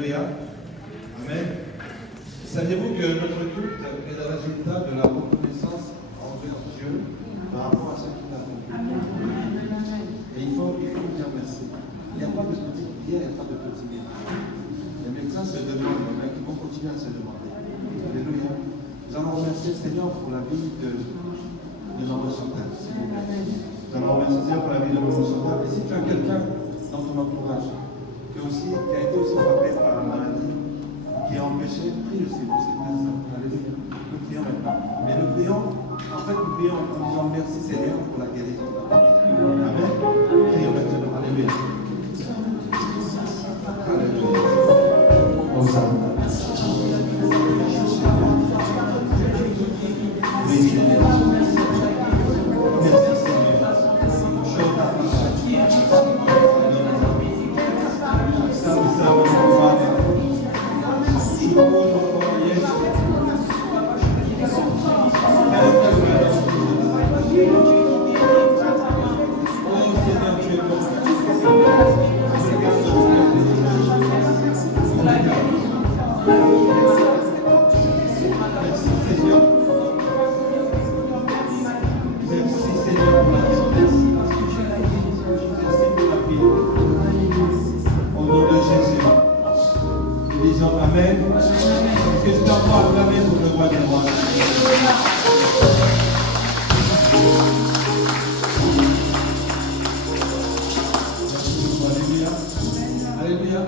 Alléluia. Amen. Savez-vous que notre culte est le résultat de la reconnaissance envers Dieu par rapport à ce qu'il a fait. Et il faut lui dire merci. Il n'y a pas de petite prière, il n'y a pas de petit mérite. Les médecins se demandent, mais ils vont continuer à se demander. Alléluia. Nous allons remercier le Seigneur pour la vie de Maman Chantal. Nous allons remercier le Seigneur pour la vie de Maman Chantal. Et si tu as quelqu'un dans ton entourage qui a été aussi frappé par la maladie, qui a empêché, prie aussi pour cette personne. Alléluia. Nous prions maintenant. Mais nous prions, en fait, nous prions en disant merci Seigneur pour la guérison de ta vie. Amen. Prions maintenant. Alléluia. Alléluia. Hosanna. Oui, Seigneur. Merci Seigneur. Amen. Est-ce que tu t'en vas acclamer pour le roi des rois? Alléluia. Alléluia.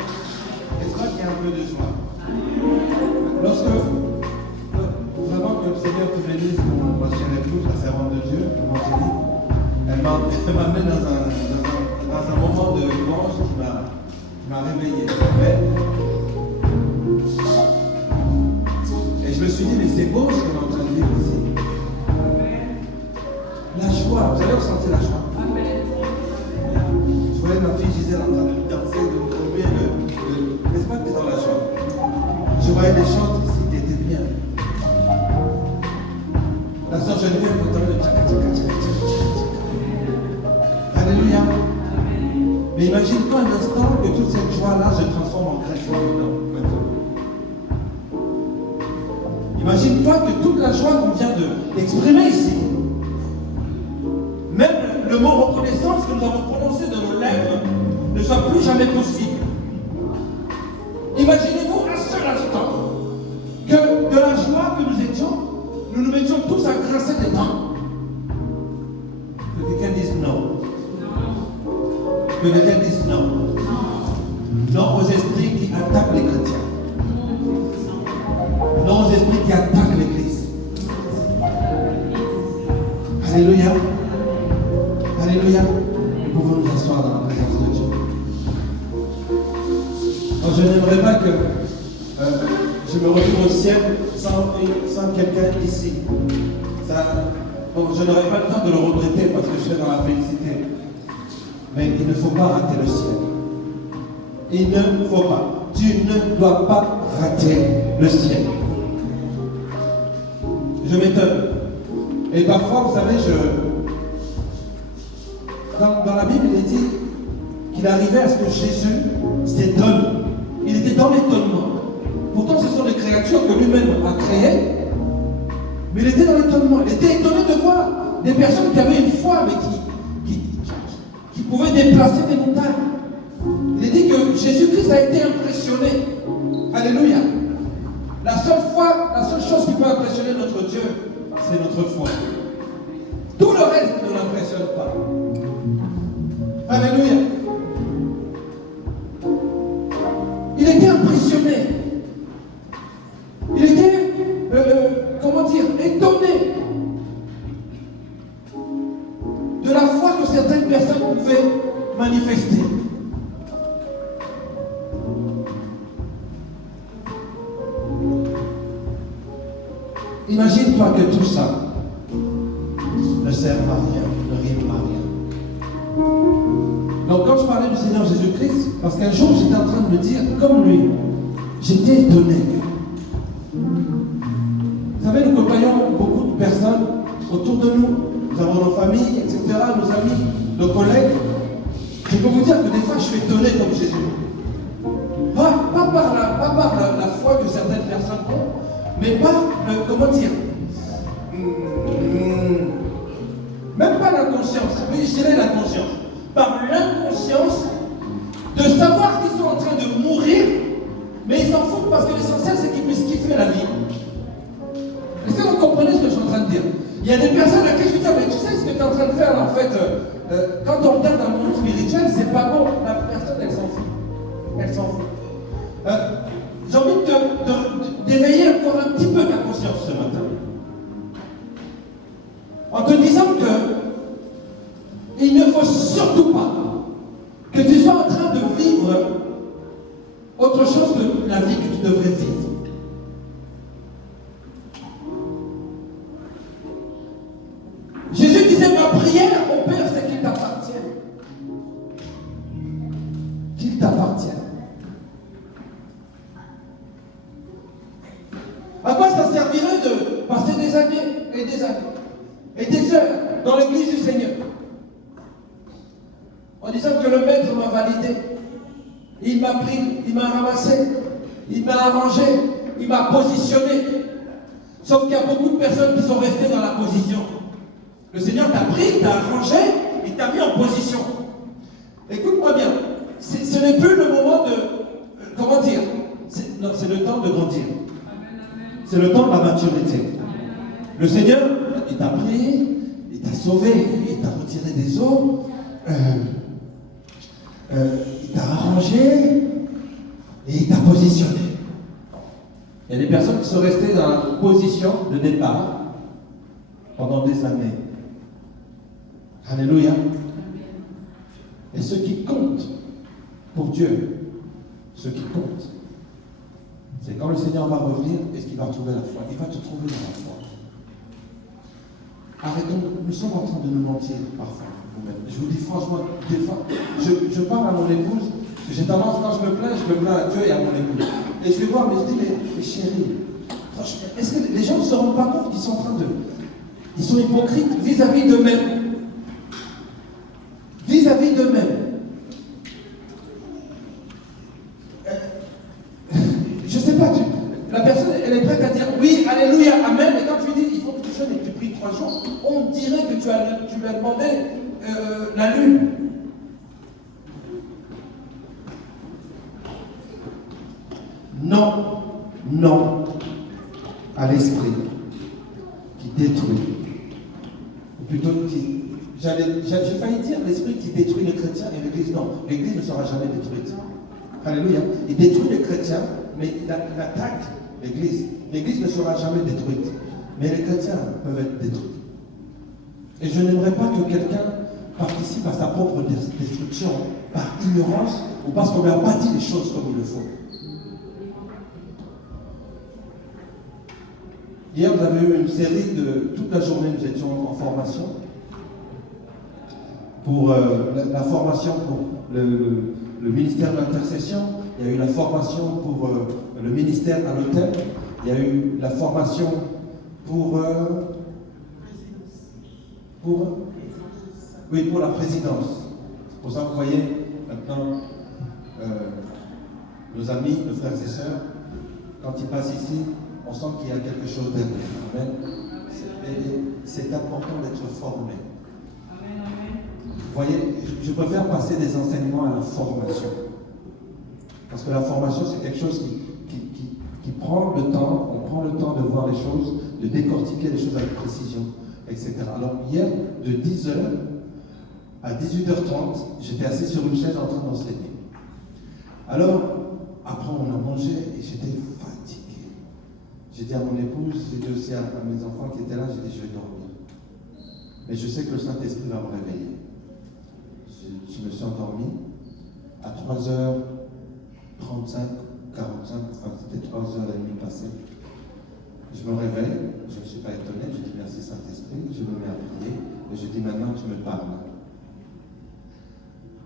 Est-ce qu'il y a un peu de joie? Lorsque vraiment que le Seigneur te bénisse pour ma chère épouse, la servante de Dieu, elle m'amène dans un moment de louange qui m'a réveillé. Je me suis dit, mais c'est beau ce qu'on est en train de vivre ici. La joie, vous allez ressentir la joie. Je voyais ma fille Gisèle en train de danser, de trouver n'est-ce pas que tu es dans la joie? Je voyais des chants ici qui étaient bien. La sœur Geneviève entendait le tchaka tchaka tchaka tchaka. Alléluia. Mais imagine-toi un instant que toute cette joie-là se transforme en graisse maintenant. Imagine-toi que toute la joie qu'on vient d'exprimer ici, même le mot reconnaissance que nous avons prononcé de nos lèvres, ne soit plus jamais possible. Imaginez-vous un seul instant que de la joie que nous étions, nous nous mettions tous à grincer des dents. Que quelqu'un dise non. Que quelqu'un dise non. Non aux esprits qui attaquent les chrétiens. Non aux esprits qui attaquent l'Église. Alléluia. Alléluia. Nous pouvons nous asseoir dans la présence de Dieu. Alors, je n'aimerais pas que je me retrouve au ciel sans quelqu'un ici. Je n'aurais pas le temps de le regretter parce que je suis dans la félicité. Mais il ne faut pas rater le ciel. Il ne faut pas. Tu ne dois pas rater le ciel. Je m'étonne. Et parfois, vous savez, dans la Bible, il est dit qu'il arrivait à ce que Jésus s'étonne. Il était dans l'étonnement. Pourtant, ce sont des créatures que lui-même a créées. Mais il était dans l'étonnement. Il était étonné de voir des personnes qui avaient une foi, mais qui pouvaient déplacer des montagnes. Il est dit que Jésus-Christ a été impressionné. Alléluia. La seule chose qui peut impressionner notre Dieu, c'est notre foi. Tout le reste ne l'impressionne pas. Alléluia. Il était impressionné. Il était, étonné de la foi que certaines personnes pouvaient manifester. Imagine-toi que tout ça ne sert à rien, ne rime à rien. Donc quand je parlais du Seigneur Jésus-Christ, parce qu'un jour j'étais en train de me dire, comme lui, j'étais étonné. Vous savez, nous côtoyons beaucoup de personnes autour de nous. Nous avons nos familles, etc., nos amis, nos collègues. Je peux vous dire que des fois je suis étonné comme Jésus. Pas par la mais par, comment dire, même pas l'inconscience, oui, je dirais l'inconscience, par l'inconscience de savoir qu'ils sont en train de mourir, mais ils s'en foutent parce que l'essentiel c'est qu'ils puissent kiffer la vie. Est-ce que vous comprenez ce que je suis en train de dire? Il y a des personnes à qui je dis, mais tu sais ce que tu es en train de faire là, en fait, quand on regarde un monde spirituel, c'est pas bon. La personne, elle s'en fout. Elle s'en fout. J'ai envie d'éveiller encore un petit peu ta conscience ce matin. En te disant que il ne faut surtout pas que tu sois en train de vivre autre chose que la vie que tu devrais vivre. Jésus disait, ma prière au Père, c'est qu'il t'appartienne. Qu'il t'appartienne. À quoi ça servirait de passer des années et des années et des heures dans l'église du Seigneur en disant que le maître m'a validé, il m'a pris, il m'a ramassé, il m'a arrangé, il m'a positionné. Sauf qu'il y a beaucoup de personnes qui sont restées dans la position. Le Seigneur t'a pris, t'a arrangé, il t'a mis en position. Écoute-moi bien, ce n'est plus le moment de, comment dire, c'est le temps de grandir. C'est le temps de la maturité. Le Seigneur, il t'a pris, il t'a sauvé, il t'a retiré des eaux, il t'a arrangé et il t'a positionné. Il y a des personnes qui sont restées dans la position de départ pendant des années. Alléluia. Et ce qui compte pour Dieu, ce qui compte, c'est quand le Seigneur va revenir, est-ce qu'il va retrouver la foi? Il va te trouver dans la foi. Arrêtons, nous sommes en train de nous mentir parfois. Je vous dis franchement, des fois, je parle à mon épouse, parce que j'ai tendance, quand je me plains à Dieu et à mon épouse. Et je vais voir, mais je dis, mais chérie, franchement, est-ce que les gens ne se rendent pas compte qu'ils sont en train de... Ils sont hypocrites vis-à-vis d'eux-mêmes. Vis-à-vis d'eux-mêmes. Je ne sais pas, la personne, elle est prête à dire oui, alléluia, amen, et quand tu lui dis, il faut que tu jeûnes et que tu pries 3 jours, on dirait que tu lui as demandé la lune. Non, non à l'esprit qui détruit. Ou plutôt qui... J'ai failli dire l'esprit qui détruit les chrétiens et l'Église. Non, l'Église ne sera jamais détruite. Alléluia. Il détruit les chrétiens, mais il attaque l'Église. L'Église ne sera jamais détruite. Mais les chrétiens peuvent être détruits. Et je n'aimerais pas que quelqu'un participe à sa propre destruction par ignorance ou parce qu'on ne lui a pas dit les choses comme il le faut. Hier, vous avez eu une série de... Toute la journée, nous étions en formation. Pour la formation pour le ministère de l'intercession, il y a eu la formation pour le ministère à l'hôtel, il y a eu la formation pour la présidence. C'est pour ça que vous voyez maintenant nos amis, nos frères et sœurs, quand ils passent ici, on sent qu'il y a quelque chose derrière. Amen. C'est important d'être formé. Vous voyez, je préfère passer des enseignements à la formation. Parce que la formation, c'est quelque chose qui prend le temps, on prend le temps de voir les choses, de décortiquer les choses avec précision, etc. Alors, hier, de 10h à 18h30, j'étais assis sur une chaise en train d'enseigner. Alors, après, on a mangé et j'étais fatigué. J'ai dit à mon épouse, j'ai dit aussi à mes enfants qui étaient là, j'ai dit, je vais dormir. Mais je sais que le Saint-Esprit va me réveiller. Je me suis endormi à 3h35, 45, enfin c'était 3h30 passées. Je me réveille, je ne suis pas étonné, je dis merci Saint-Esprit, je me mets à prier et je dis maintenant tu me parles.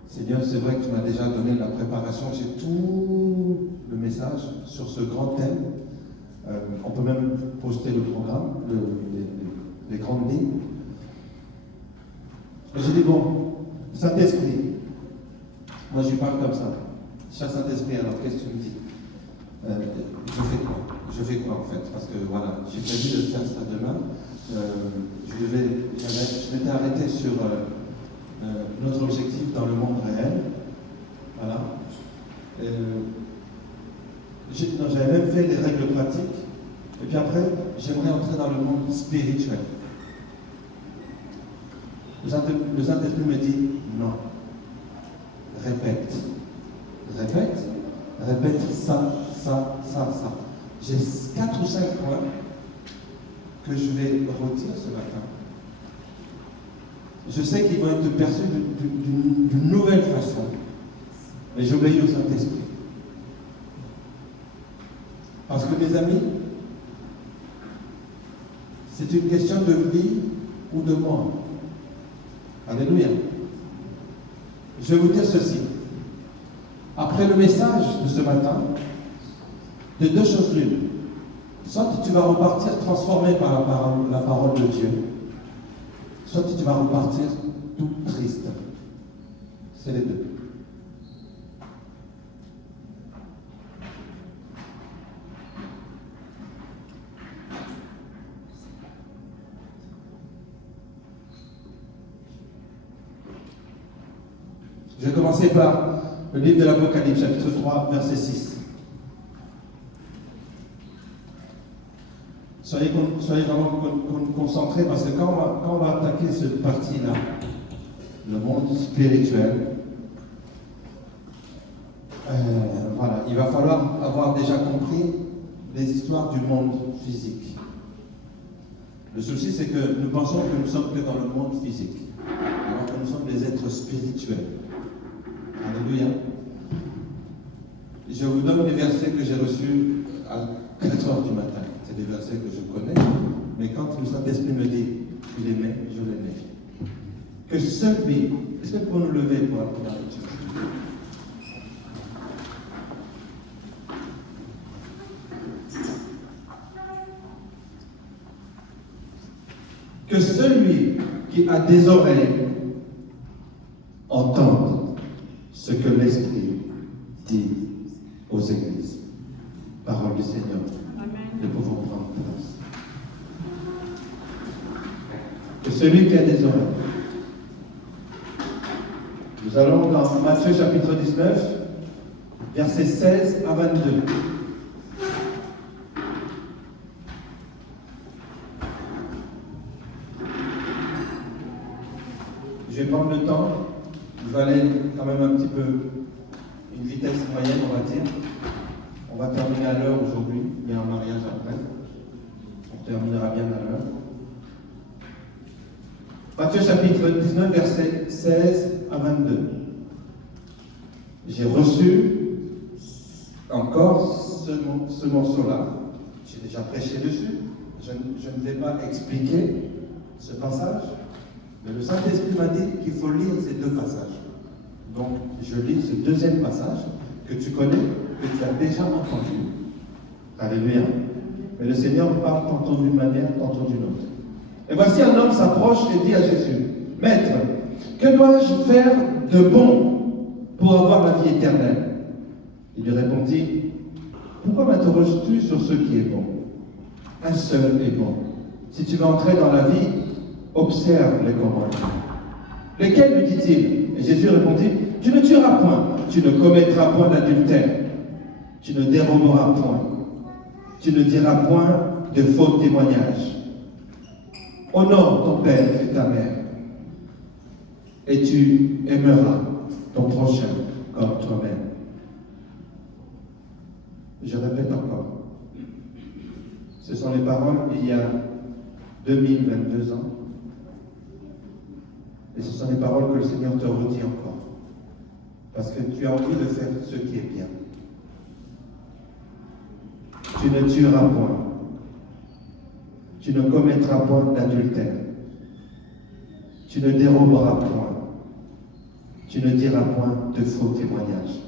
Seigneur, c'est vrai que tu m'as déjà donné la préparation, j'ai tout le message sur ce grand thème. On peut même poster le programme, les grandes lignes. Et j'ai dit bon, Saint-Esprit, moi je lui parle comme ça. Cher Saint-Esprit, alors qu'est-ce que tu me dis? Je fais quoi en fait? Parce que voilà. j'ai prévu de faire ça demain. Je m'étais arrêté sur notre objectif dans le monde réel. Voilà. J'avais même fait des règles pratiques. Et puis après, j'aimerais entrer dans le monde spirituel. Le Saint-Esprit me dit non. Répète. Répète ça. J'ai 4 ou 5 points que je vais retirer ce matin. Je sais qu'ils vont être perçus d'une nouvelle façon, mais j'obéis au Saint-Esprit. Parce que mes amis, c'est une question de vie ou de mort. Alléluia. Je vais vous dire ceci. Après le message de ce matin, de 2 choses l'une. Soit tu vas repartir transformé par la parole de Dieu, soit tu vas repartir tout triste. C'est les deux. Je vais commencer par le livre de l'Apocalypse, chapitre 3, verset 6. Soyez vraiment concentrés parce que quand on va attaquer cette partie-là, le monde spirituel, voilà, il va falloir avoir déjà compris les histoires du monde physique. Le souci, c'est que nous pensons que nous sommes que dans le monde physique, alors que nous sommes des êtres spirituels. Alléluia. Je vous donne les versets que j'ai reçus à 4h du matin. C'est des versets que je connais, mais quand le Saint-Esprit me dit tu les mets, je les mets. Que seul lui, est-ce que pour nous lever pour la lecture? Que celui qui a des oreilles entende ce que l'Esprit dit aux églises. Parole du Seigneur. Nous pouvons prendre place. Que celui qui a des oreilles. Nous allons dans Matthieu chapitre 19, versets 16 à 22. Je vais prendre le temps. Je vais aller quand même un petit peu, une vitesse moyenne, on va dire. On va terminer à l'heure aujourd'hui. Il y a un mariage après. On terminera bien à l'heure. Matthieu chapitre 19, versets 16 à 22. J'ai reçu encore ce morceau-là. J'ai déjà prêché dessus. Je ne vais pas expliquer ce passage. Mais le Saint-Esprit m'a dit qu'il faut lire ces 2 passages. Donc, je lis ce deuxième passage que tu connais, que tu as déjà entendu. Alléluia. Mais le Seigneur parle tantôt d'une manière, tantôt d'une autre. Et voici un homme s'approche et dit à Jésus, « Maître, que dois-je faire de bon pour avoir la vie éternelle ?» Il lui répondit, « Pourquoi m'interroges-tu sur ce qui est bon? Un seul est bon. Si tu veux entrer dans la vie, observe les commandements. » Lesquels, lui dit-il? Et Jésus répondit, « Tu ne tueras point, tu ne commettras point d'adultère, tu ne déroberas point, tu ne diras point de faux témoignages. Honore ton père et ta mère, et tu aimeras ton prochain comme toi-même. » Je répète encore. Ce sont les paroles d'il y a 2022 ans. Et ce sont les paroles que le Seigneur te redit encore. Parce que tu as envie de faire ce qui est bien. Tu ne tueras point. Tu ne commettras point d'adultère. Tu ne déroberas point. Tu ne diras point de faux témoignages.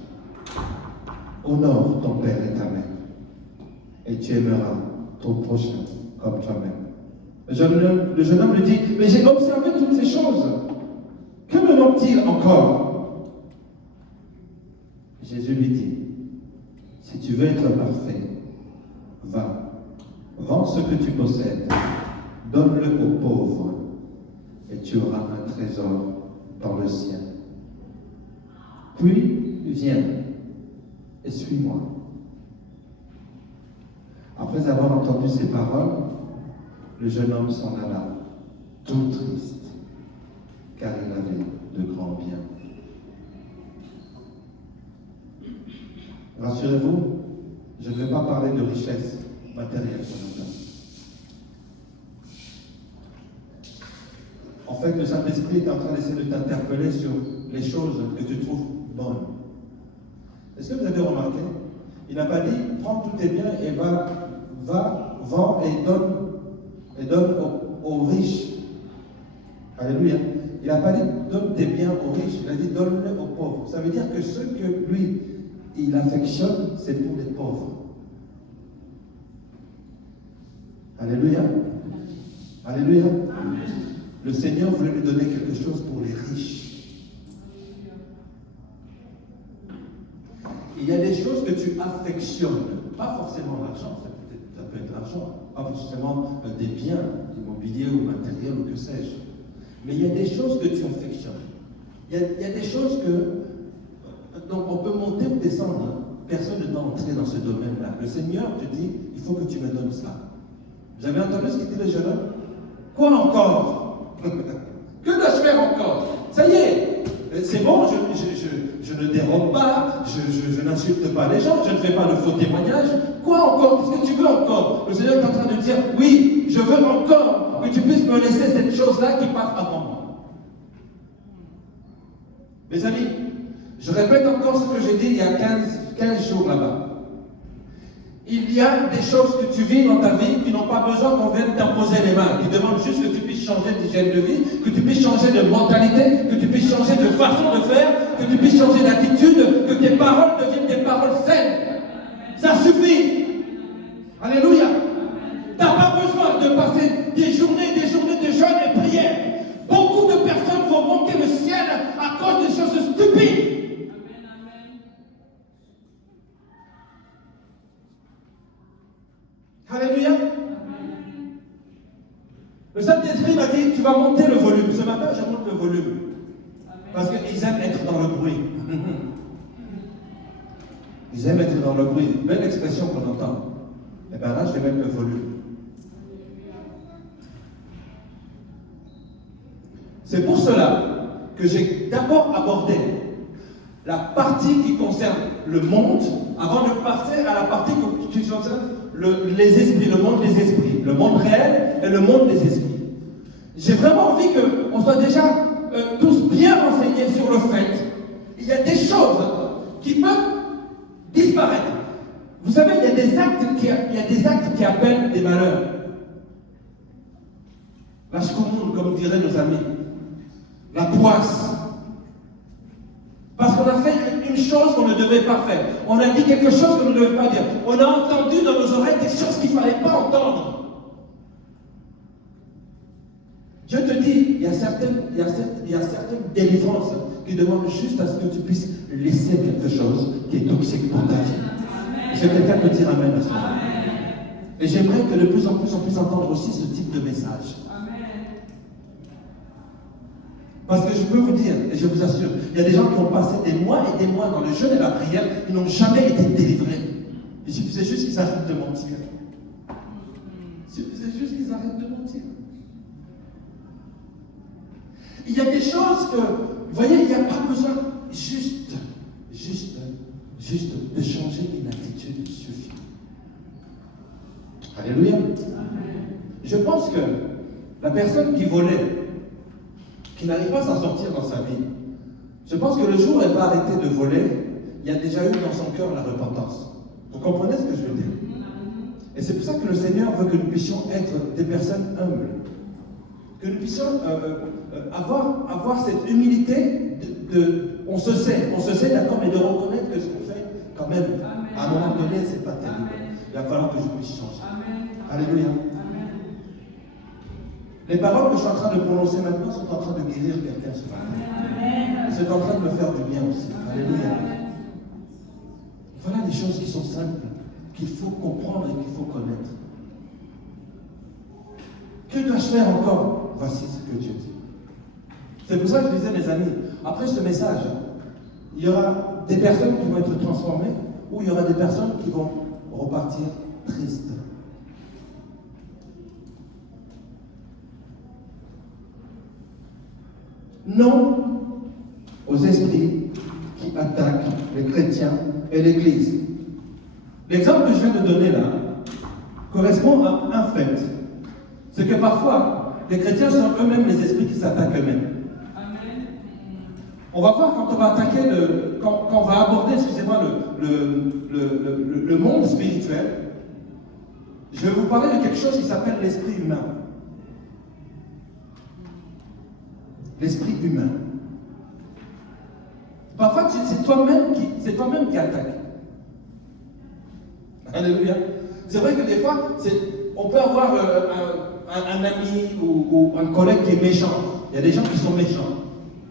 Honore ton père et ta mère. Et tu aimeras ton prochain comme toi-même. Le jeune homme lui dit, « Mais j'ai observé toutes ces choses. Que me manque-t-il encore ?» Jésus lui dit, « Si tu veux être parfait, va, vends ce que tu possèdes, donne-le aux pauvres, et tu auras un trésor dans le ciel. Puis viens et suis-moi. Après avoir entendu ces paroles, le jeune homme s'en alla, tout triste, car il avait de grands biens. Rassurez-vous, je ne vais pas parler de richesse matérielle ce matin. En fait, le Saint-Esprit est en train d'essayer de t'interpeller sur les choses que tu trouves bonnes. Est-ce que vous avez remarqué? Il n'a pas dit, prends tous tes biens et va, vends et donne aux riches. Alléluia. Il n'a pas dit, donne tes biens aux riches, il a dit, donne-les aux pauvres. Ça veut dire que ce que lui, il affectionne, c'est pour les pauvres. Alléluia. Alléluia. Le Seigneur voulait lui donner quelque chose pour les riches. Il y a des choses que tu affectionnes, pas forcément l'argent, ça peut être l'argent, pas forcément des biens immobiliers ou matériels ou que sais-je. Mais il y a des choses que tu affectionnes. Il y a des choses que, donc on peut monter ou descendre. Personne ne doit entrer dans ce domaine-là. Le Seigneur te dit, il faut que tu me donnes ça. Vous avez entendu ce qu'il dit le jeune homme? Quoi encore? Que dois-je faire encore? Ça y est, c'est bon, je ne dérobe pas, je n'insulte pas les gens, je ne fais pas de faux témoignages. Quoi encore? Qu'est-ce que tu veux encore? Le Seigneur est en train de dire, oui, je veux encore que tu puisses me laisser cette chose-là qui passe avant moi. Mes amis, je répète encore ce que j'ai dit il y a 15 jours là-bas. Il y a des choses que tu vis dans ta vie qui n'ont pas besoin qu'on vienne t'imposer les mains, qui demandent juste que tu puisses changer d'hygiène de vie, que tu puisses changer de mentalité, que tu puisses changer de façon de faire, que tu puisses changer d'attitude, que tes paroles deviennent des paroles saines. Ça suffit. Alléluia. Tu n'as pas besoin de passer des journées de jeûne et prière. Beaucoup de personnes vont manquer le ciel à cause des choses stupides. Alléluia. Le Saint-Esprit m'a dit, tu vas monter le volume. Ce matin, je monte le volume. Parce qu'ils aiment être dans le bruit. Ils aiment être dans le bruit. Belle expression qu'on entend. Et bien là, je vais mettre le volume. C'est pour cela que j'ai d'abord abordé la partie qui concerne le monde, avant de passer à la partie qui concerne les esprits, le monde des esprits, le monde réel et le monde des esprits. J'ai vraiment envie qu'on soit déjà tous bien renseignés sur le fait qu'il y a des choses qui peuvent disparaître. Vous savez, il y a des actes qui appellent des malheurs. La shkoumoun, comme diraient nos amis. La poisse. Parce qu'on a fait une chose qu'on ne devait pas faire. On a dit quelque chose qu'on ne devait pas dire. On a entendu dans nos oreilles des choses qu'il ne fallait pas entendre. Dieu te dit, il y a certaines délivrances qui demandent juste à ce que tu puisses laisser quelque chose qui est toxique pour ta vie. Est-ce que quelqu'un peut dire amen à cela? Et j'aimerais que de plus en plus on puisse entendre aussi ce type de message. Parce que je peux vous dire, et je vous assure, il y a des gens qui ont passé des mois et des mois dans le jeûne et la prière, ils n'ont jamais été délivrés. Il suffisait juste qu'ils arrêtent de mentir. Il suffisait juste qu'ils arrêtent de mentir. Il y a des choses que, vous voyez, il n'y a pas besoin, juste de changer une attitude suffit. Alléluia. Je pense que la personne qui volait, qui n'arrive pas à s'en sortir dans sa vie, je pense que le jour où elle va arrêter de voler, il y a déjà eu dans son cœur la repentance. Vous comprenez ce que je veux dire? Et c'est pour ça que le Seigneur veut que nous puissions être des personnes humbles. Que nous puissions avoir cette humilité on se sait d'accord, mais de reconnaître que ce qu'on fait, quand même, à un moment donné, c'est pas terrible. Il va falloir que je puisse changer. Alléluia. Les paroles que je suis en train de prononcer maintenant sont en train de guérir quelqu'un ce matin. C'est en train de me faire du bien aussi. Alléluia. Voilà des choses qui sont simples, qu'il faut comprendre et qu'il faut connaître. Que dois-je faire encore? Voici ce que Dieu dit. C'est pour ça que je disais, mes amis, après ce message, il y aura des personnes qui vont être transformées ou il y aura des personnes qui vont repartir tristes. Non aux esprits qui attaquent les chrétiens et l'Église. L'exemple que je viens de donner là correspond à un fait. C'est que parfois, les chrétiens sont eux-mêmes les esprits qui s'attaquent eux-mêmes. On va voir quand on va attaquer, quand on va aborder, excusez-moi, le monde spirituel, je vais vous parler de quelque chose qui s'appelle l'esprit humain. L'esprit humain. Parfois, c'est toi-même qui attaques. Alléluia. C'est vrai que des fois, on peut avoir un ami ou un collègue qui est méchant. Il y a des gens qui sont méchants.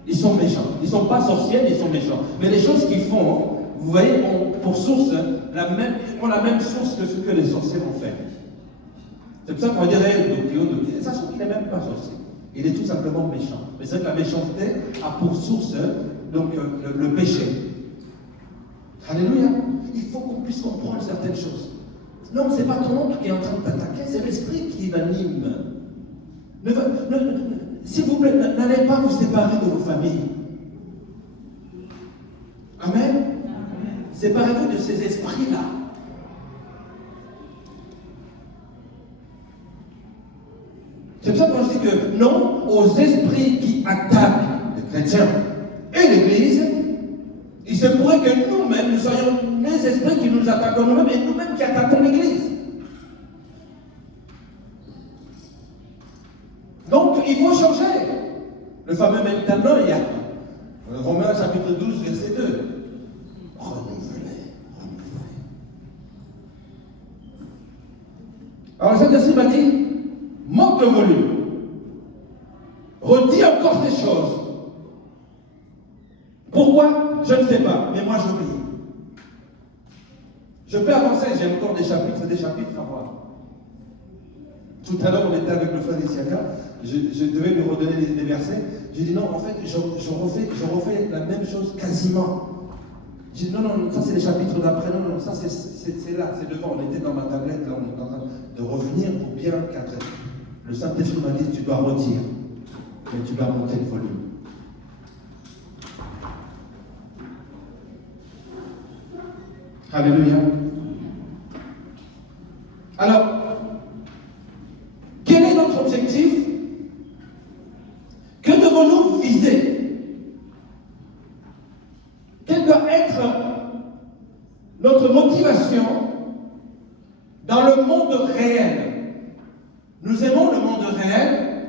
Ils sont méchants. Ils ne sont pas sorciers, mais ils sont méchants. Mais les choses qu'ils font, vous voyez, ont pour source la même source que ce que les sorciers vont faire. C'est pour ça qu'on va dire, ça se trouve qu'il n'est même pas sorcier. Il est tout simplement méchant. Mais c'est vrai que la méchanceté a pour source donc le péché. Alléluia. Il faut qu'on puisse comprendre certaines choses. Non, ce n'est pas ton oncle qui est en train de t'attaquer, c'est l'esprit qui l'anime. S'il vous plaît, n'allez pas vous séparer de vos familles. Amen. Séparez-vous de ces esprits-là. C'est pour ça que je dis que non aux esprits qui attaquent les chrétiens et l'Église. Il se pourrait que nous-mêmes, nous soyons les esprits qui nous attaquons nous-mêmes et nous-mêmes qui attaquons l'Église. Donc, il faut changer. Le fameux maintenant, il y a Romains chapitre 12, verset 2. Renouvelez. Alors, le Saint-Esprit m'a dit, monte le volume. Redis encore ces choses. Pourquoi? Je ne sais pas, mais moi j'obéis. Je peux avancer, j'ai encore des chapitres à voir. Tout à l'heure, on était avec le frère Isiaka, je devais lui redonner des versets. J'ai dit non, en fait, je refais la même chose quasiment. J'ai dit non, ça c'est les chapitres d'après, non, ça c'est là, c'est devant. On était dans ma tablette, là, on est en train de revenir pour bien cadrer. Le Saint-Esprit m'a dit, tu dois retirer, mais tu dois monter le volume. Alléluia. Alors, quel est notre objectif? Que devons-nous viser? Quelle doit être notre motivation dans le monde réel? Nous aimons le monde réel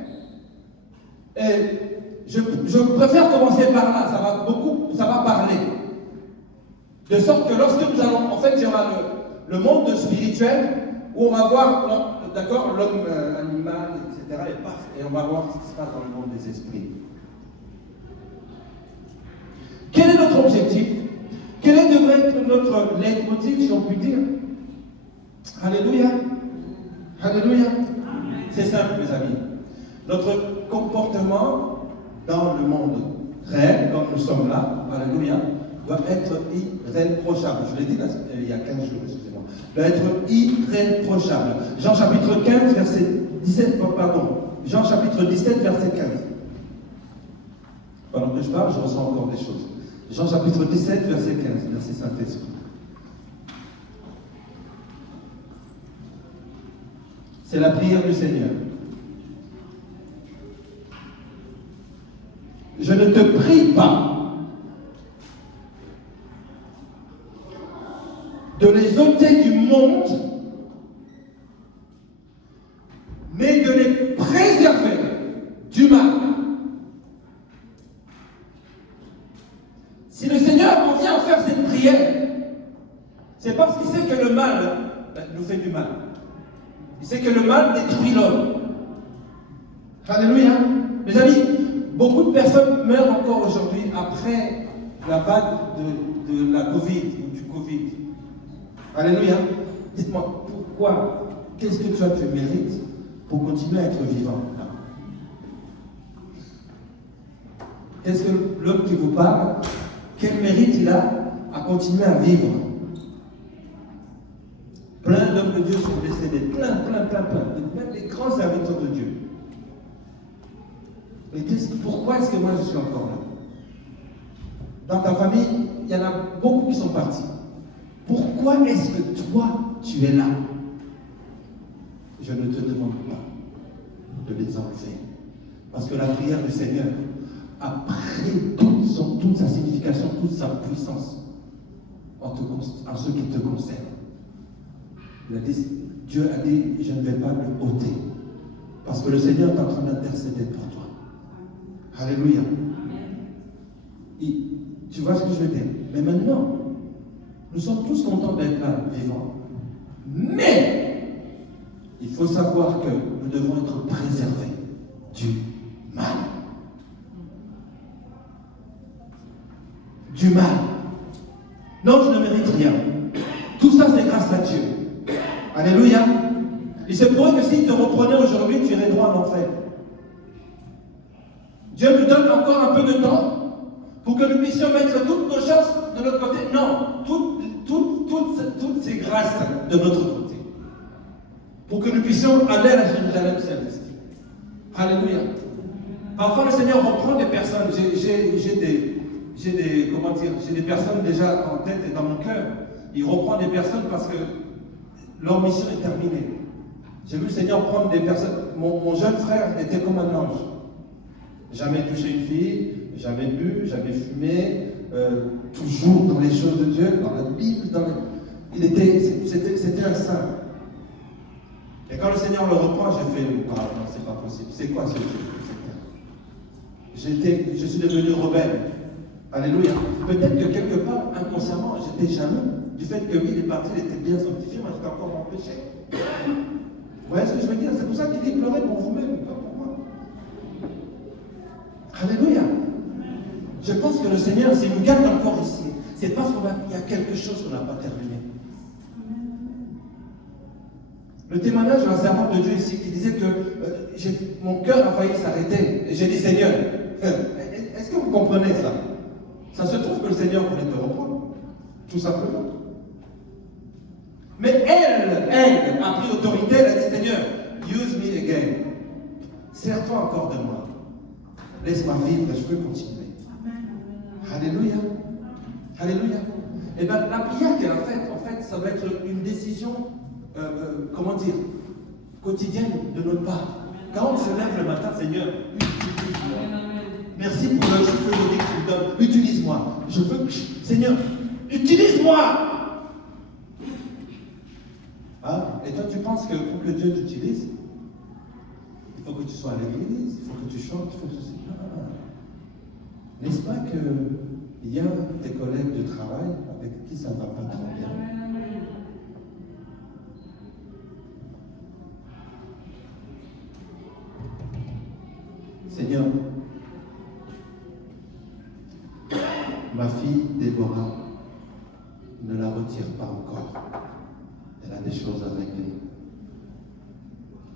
et je préfère commencer par là, ça va parler. De sorte que lorsque nous allons, en fait, il y aura le monde spirituel où on va voir, d'accord, l'homme animal, etc. Et paf, et on va voir ce qui se passe dans le monde des esprits. Quel est notre objectif? Quel devrait être notre leitmotiv, si on peut dire? Alléluia. Alléluia. C'est simple, mes amis. Notre comportement dans le monde réel, comme nous sommes là, alléluia, doit être irréprochable. Je l'ai dit il y a 15 jours, excusez-moi. Doit être irréprochable. Jean chapitre 15, verset 17, pardon. Jean chapitre 17, verset 15. Pendant que je parle, je ressens encore des choses. Jean chapitre 17, verset 15. Merci Saint-Esprit. C'est la prière du Seigneur. Je ne te prie pas de les ôter du monde, mais de les préserver du mal. Si le Seigneur en vient à faire cette prière, c'est parce qu'il sait que le mal nous fait du mal. Il sait que le mal détruit l'homme. Alléluia. Mes amis, beaucoup de personnes meurent encore aujourd'hui après la vague de la Covid ou du Covid. Alléluia. Dites-moi, pourquoi? Qu'est-ce que tu mérites pour continuer à être vivant. Est-ce que l'homme qui vous parle, quel mérite il a à continuer à vivre? Plein d'hommes de Dieu sont décédés, plein, même les grands serviteurs de Dieu. Mais pourquoi est-ce que moi je suis encore là? Dans ta famille, il y en a beaucoup qui sont partis. Pourquoi est-ce que toi, tu es là? Je ne te demande pas de les enlever. Parce que la prière du Seigneur a pris toute sa signification, toute sa puissance en ce qui te concerne. Dieu a dit, je ne vais pas le ôter. Parce que le Seigneur est en train d'intercéder pour toi. Alléluia. Tu vois ce que je veux dire? Mais maintenant, nous sommes tous contents d'être là, vivants. Mais, il faut savoir que nous devons être préservés du mal. Du mal. Non, je ne mérite rien. Tout ça, c'est grâce à Dieu. Alléluia. Il se pourrait que s'il te reprenait aujourd'hui, tu irais droit en enfer. Dieu nous donne encore un peu de temps pour que nous puissions mettre toutes nos chances de notre côté. Non, toutes ces grâces de notre côté. Pour que nous puissions aller à Jérusalem céleste. Alléluia. Parfois, le Seigneur reprend des personnes. J'ai des personnes déjà en tête et dans mon cœur. Il reprend des personnes parce que leur mission est terminée. J'ai vu le Seigneur prendre des personnes. Mon jeune frère était comme un ange. Jamais touché une fille, jamais bu, jamais fumé, toujours dans les choses de Dieu, dans la Bible, c'était un saint. Et quand le Seigneur le reprend, j'ai fait, ah non, c'est pas possible. C'est quoi ce Dieu? Je suis devenu rebelle. Alléluia. Peut-être que quelque part, inconsciemment, j'étais jaloux du fait que lui, il est parti, il était bien sanctifié, moi j'étais encore en péché. Vous voyez ce que je veux dire? C'est pour ça qu'il dit pleurez pour vous-même, pas pour moi. Alléluia. Je pense que le Seigneur, s'il nous garde encore ici, c'est parce qu'il y a quelque chose qu'on n'a pas terminé. Le témoignage d'un servant de Dieu ici qui disait que mon cœur a failli s'arrêter. Et j'ai dit, Seigneur, est-ce que vous comprenez ça? Ça se trouve que le Seigneur voulait te reprendre. Tout simplement. Mais elle a pris autorité, elle a dit, Seigneur, use me again. Sers-toi encore de moi. Laisse-moi vivre et je peux continuer. Alléluia. Alléluia. Et bien, la prière qu'elle a faite, en fait, ça va être une décision, quotidienne de notre part. Quand on se lève le matin, Seigneur, utilise-moi. Merci pour le cheveu que tu me donnes. Utilise-moi. Je veux que, Seigneur, utilise-moi. Ah, et toi, tu penses que pour que Dieu t'utilise, il faut que tu sois à l'église, il faut que tu chantes, il faut que tu... N'est-ce pas qu'il y a tes collègues de travail avec qui ça ne va pas trop bien? Seigneur, ma fille Déborah, ne la retire pas encore. Elle a des choses à régler.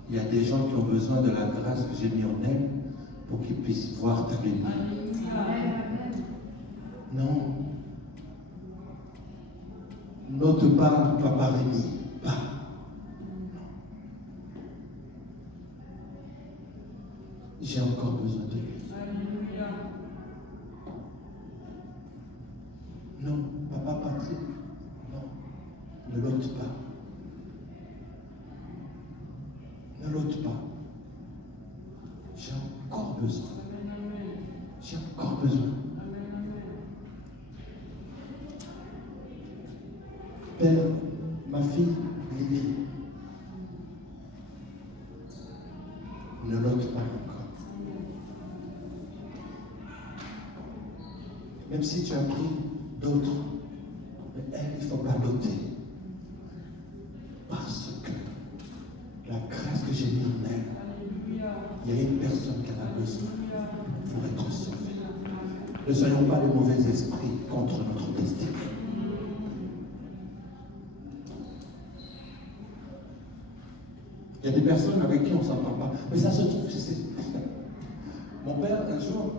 Il y a des gens qui ont besoin de la grâce que j'ai mis en elle pour qu'ils puissent voir ta lumière. Non. N'ôte pas, Papa Rémi, pas. J'ai encore besoin de lui. Non, Papa Patrick, non, ne l'ôte pas. Ne l'ôte pas. J'ai encore besoin. J'ai encore besoin. Père, ma fille, Lily, ne l'ôte pas encore. Même si tu as pris d'autres, mais elle, il ne faut pas l'ôter. Parce que la grâce que j'ai mise en elle, il y a une personne qui en a besoin pour être sauvée. Ne soyons pas les mauvais esprits contre notre destinée. Il y a des personnes avec qui on ne s'entend pas. Mais ça se trouve, mon père, un jour,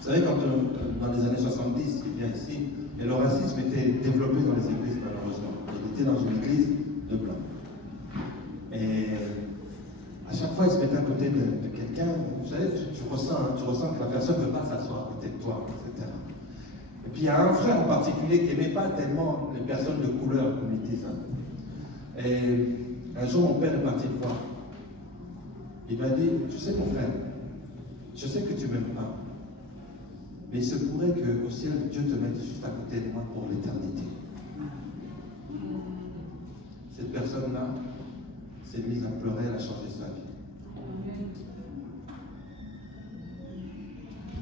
vous savez, quand dans les années 70, il vient ici, et le racisme était développé dans les églises, malheureusement. Il était dans une église de blancs. Et à chaque fois, il se mettait à côté de quelqu'un. Vous savez, tu ressens que la personne ne veut pas s'asseoir à côté de toi, etc. Et puis il y a un frère en particulier qui n'aimait pas tellement les personnes de couleur, comme ils disent. Et un jour, mon père est parti le voir. Il m'a dit, tu sais mon frère, je sais que tu ne m'aimes pas, mais il se pourrait qu'au ciel, Dieu te mette juste à côté de moi pour l'éternité. Cette personne-là s'est mise à pleurer, elle a changé sa vie.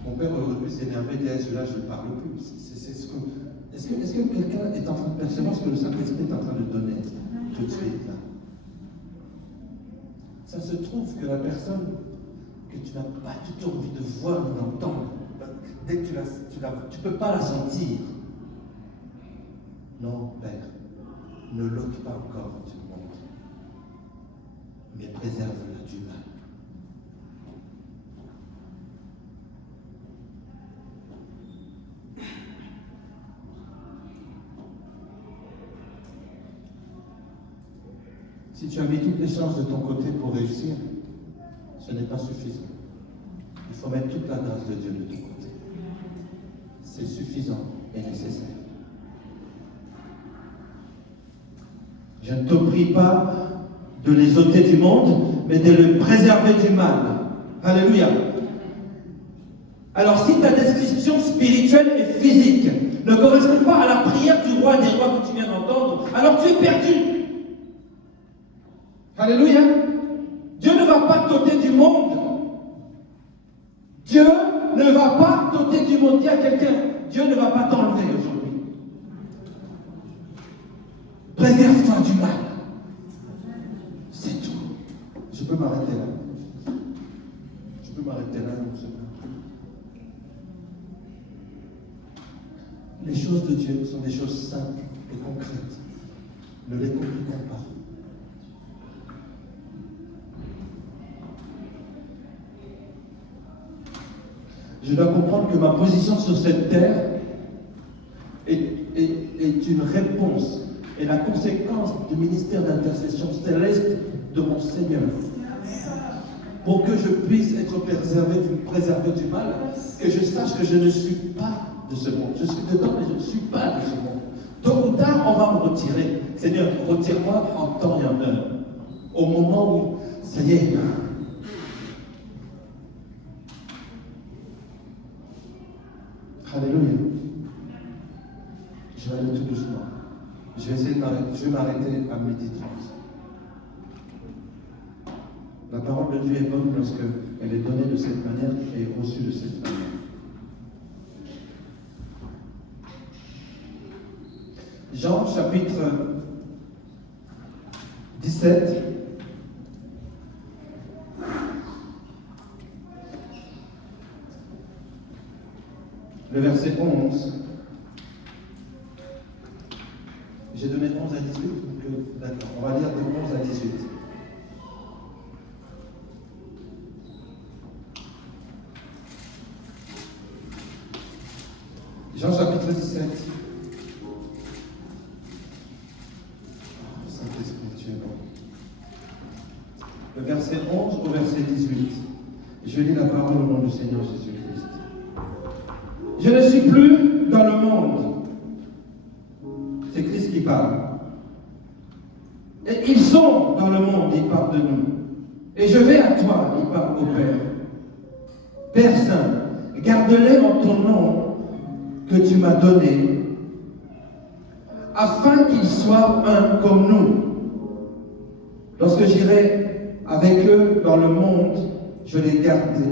Mon père aujourd'hui s'est énervé, dit, celui-là, je ne parle plus. Est-ce que quelqu'un est en train de percevoir ce que le Saint-Esprit est en train de donner tout de suite là? Ça se trouve que la personne que tu n'as pas du tout envie de voir ni d'entendre, dès que tu ne peux pas la sentir. Non, Père, ne l'ôte pas encore du monde, mais préserve-la du mal. Si tu as mis toutes les chances de ton côté pour réussir, ce n'est pas suffisant. Il faut mettre toute la grâce de Dieu de ton côté. C'est suffisant et nécessaire. Je ne te prie pas de les ôter du monde, mais de le préserver du mal. Alléluia. Alors si ta description spirituelle et physique ne correspond pas à la prière du roi des rois que tu viens d'entendre, alors tu es perdu. Alléluia. Dieu ne va pas t'ôter du monde. Dieu ne va pas t'ôter du monde. Dis à quelqu'un, Dieu ne va pas t'enlever aujourd'hui. Préserve-toi du mal. C'est tout. Je peux m'arrêter là. Je peux m'arrêter là, non, c'est bon. Les choses de Dieu sont des choses simples et concrètes. Ne les compliquons pas. Je dois comprendre que ma position sur cette terre est une réponse et la conséquence du ministère d'intercession céleste de mon Seigneur. Pour que je puisse être préservé du mal, que je sache que je ne suis pas de ce monde. Je suis dedans, mais je ne suis pas de ce monde. Tôt ou tard, on va me retirer. Seigneur, retire-moi en temps et en heure. Au moment où, ça y est, alléluia. Je vais aller tout doucement. Je vais m'arrêter à midi 30. La parole de Dieu est bonne lorsqu'elle est donnée de cette manière et reçue de cette manière. Jean chapitre 17. Le verset 11. J'ai donné 11 à 18. D'accord, on va lire de 11 à 18. Jean chapitre 17. Saint-Esprit, tu es bon. Le verset 11 au verset 18. Je lis la parole au nom du Seigneur Jésus-Christ. Je ne suis plus dans le monde. C'est Christ qui parle. Et ils sont dans le monde, il parle de nous. Et je vais à toi, il parle au Père. Père Saint, garde-les en ton nom que tu m'as donné, afin qu'ils soient un comme nous. Lorsque j'irai avec eux dans le monde, je les gardai.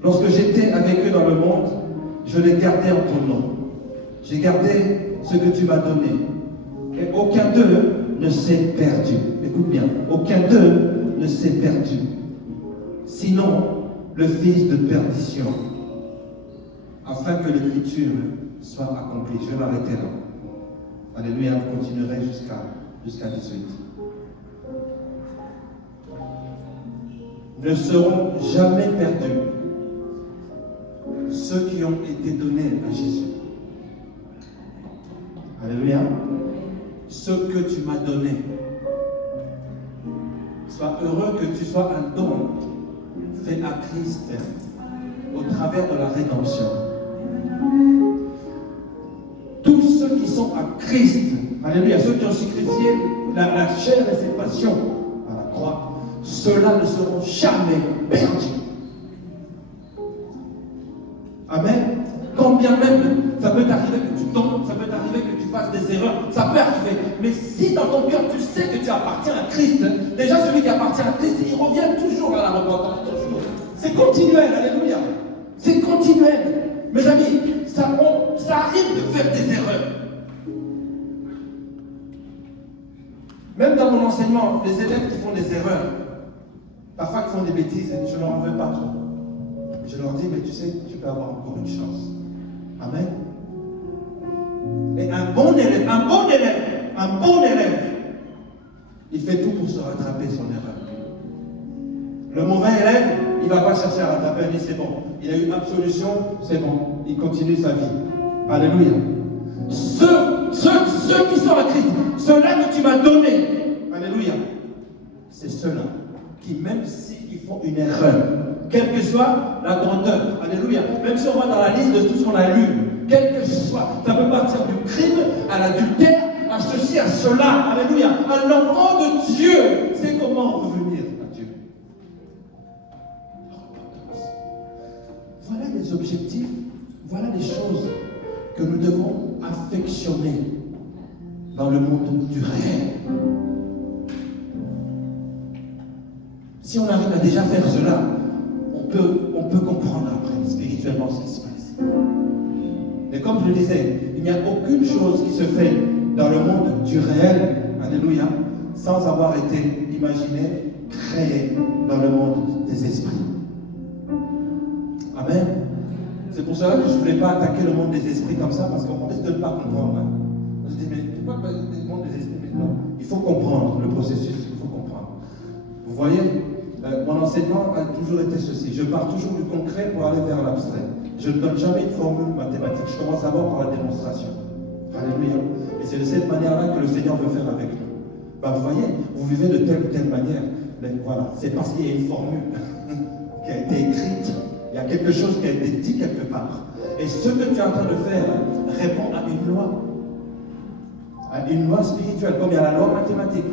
Lorsque j'étais avec eux dans le monde, je les gardais en ton nom. J'ai gardé ce que tu m'as donné. Et aucun d'eux ne s'est perdu. Écoute bien, aucun d'eux ne s'est perdu. Sinon, le fils de perdition, afin que l'écriture soit accomplie. Je vais m'arrêter là. Alléluia, vous continuerez jusqu'à 18. ne seront jamais perdus. Ceux qui ont été donnés à Jésus. Alléluia. Ce que tu m'as donné. Sois heureux que tu sois un don fait à Christ au travers de la rédemption. Tous ceux qui sont à Christ, alléluia, ceux qui ont sacrifié la chair et ses passions à la croix, ceux-là ne seront jamais perdus. Amen. Quand bien même, ça peut t'arriver que tu tombes, ça peut t'arriver que tu fasses des erreurs, ça peut arriver. Mais si dans ton cœur tu sais que tu appartiens à Christ, déjà celui qui appartient à Christ, il revient toujours à la repentance, toujours. C'est continuel, alléluia. C'est continuel. Mes amis, ça arrive de faire des erreurs. Même dans mon enseignement, les élèves qui font des erreurs, parfois qui font des bêtises, je ne leur en veux pas trop. Je leur dis, mais tu sais, tu peux avoir encore une chance. Amen. Et un bon élève, il fait tout pour se rattraper son erreur. Le mauvais élève, il ne va pas chercher à rattraper, il dit c'est bon. Il a eu absolution, c'est bon. Il continue sa vie. Alléluia. Ceux qui sont à Christ, ceux-là que tu m'as donnés, alléluia, c'est ceux-là qui, même s'ils font une erreur, quelle que soit la grandeur, alléluia, même si on va dans la liste de tout ce qu'on a lu, quel que soit, ça peut partir du crime à l'adultère, à ceci, à cela, alléluia. Un enfant de Dieu sait comment revenir à Dieu. Voilà les objectifs, voilà les choses que nous devons affectionner dans le monde du réel. Si on arrive à déjà faire cela, on peut comprendre après spirituellement ce qui se passe. Mais comme je le disais, il n'y a aucune chose qui se fait dans le monde du réel, alléluia, sans avoir été imaginée, créée dans le monde des esprits. Amen. C'est pour cela que je ne voulais pas attaquer le monde des esprits comme ça, parce qu'on risque de ne pas comprendre. Je dis, mais pourquoi le monde des esprits? Mais non, il faut comprendre le processus, il faut comprendre. Vous voyez, mon enseignement a toujours été ceci. Je pars toujours du concret pour aller vers l'abstrait. Je ne donne jamais une formule mathématique. Je commence d'abord par la démonstration. Alléluia. Et c'est de cette manière-là que le Seigneur veut faire avec nous. Ben, vous voyez, vous vivez de telle ou telle manière. Mais voilà, c'est parce qu'il y a une formule qui a été écrite. Il y a quelque chose qui a été dit quelque part. Et ce que tu es en train de faire répond à une loi. À une loi spirituelle, comme il y a la loi mathématique.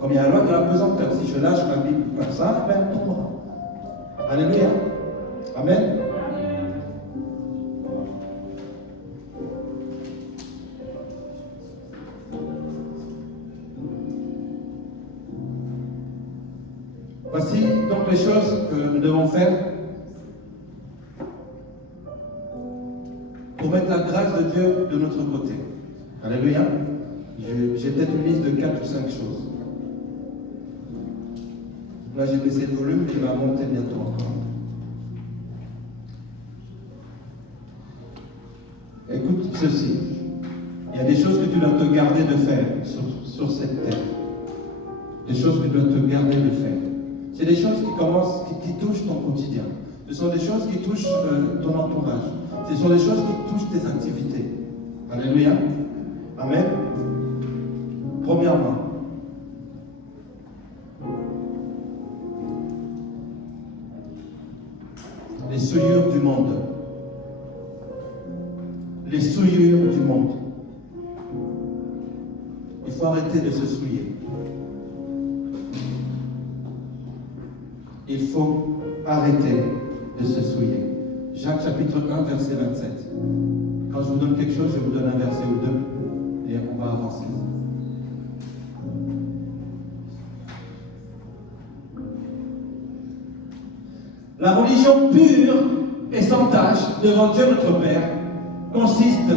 Comme il y a la loi de la pesanteur. Si je lâche ma Bible comme ça, ben, elle tombera. Alléluia. Amen. Voici donc les choses que nous devons faire pour mettre la grâce de Dieu de notre côté. Alléluia. J'ai peut-être une liste de 4 ou 5 choses. Là, j'ai baissé le volume, il va monter bientôt encore. Écoute ceci. Il y a des choses que tu dois te garder de faire sur cette terre. Des choses que tu dois te garder de faire. C'est des choses qui touchent ton quotidien. Ce sont des choses qui touchent ton entourage. Ce sont des choses qui touchent tes activités. Alléluia. Amen. Premièrement, les souillures du monde. Les souillures du monde. Il faut arrêter de se souiller. Il faut arrêter de se souiller. Jacques chapitre 1, verset 27. Quand je vous donne quelque chose, je vous donne un verset ou deux et on va avancer. La religion pure et sans tache devant Dieu notre Père consiste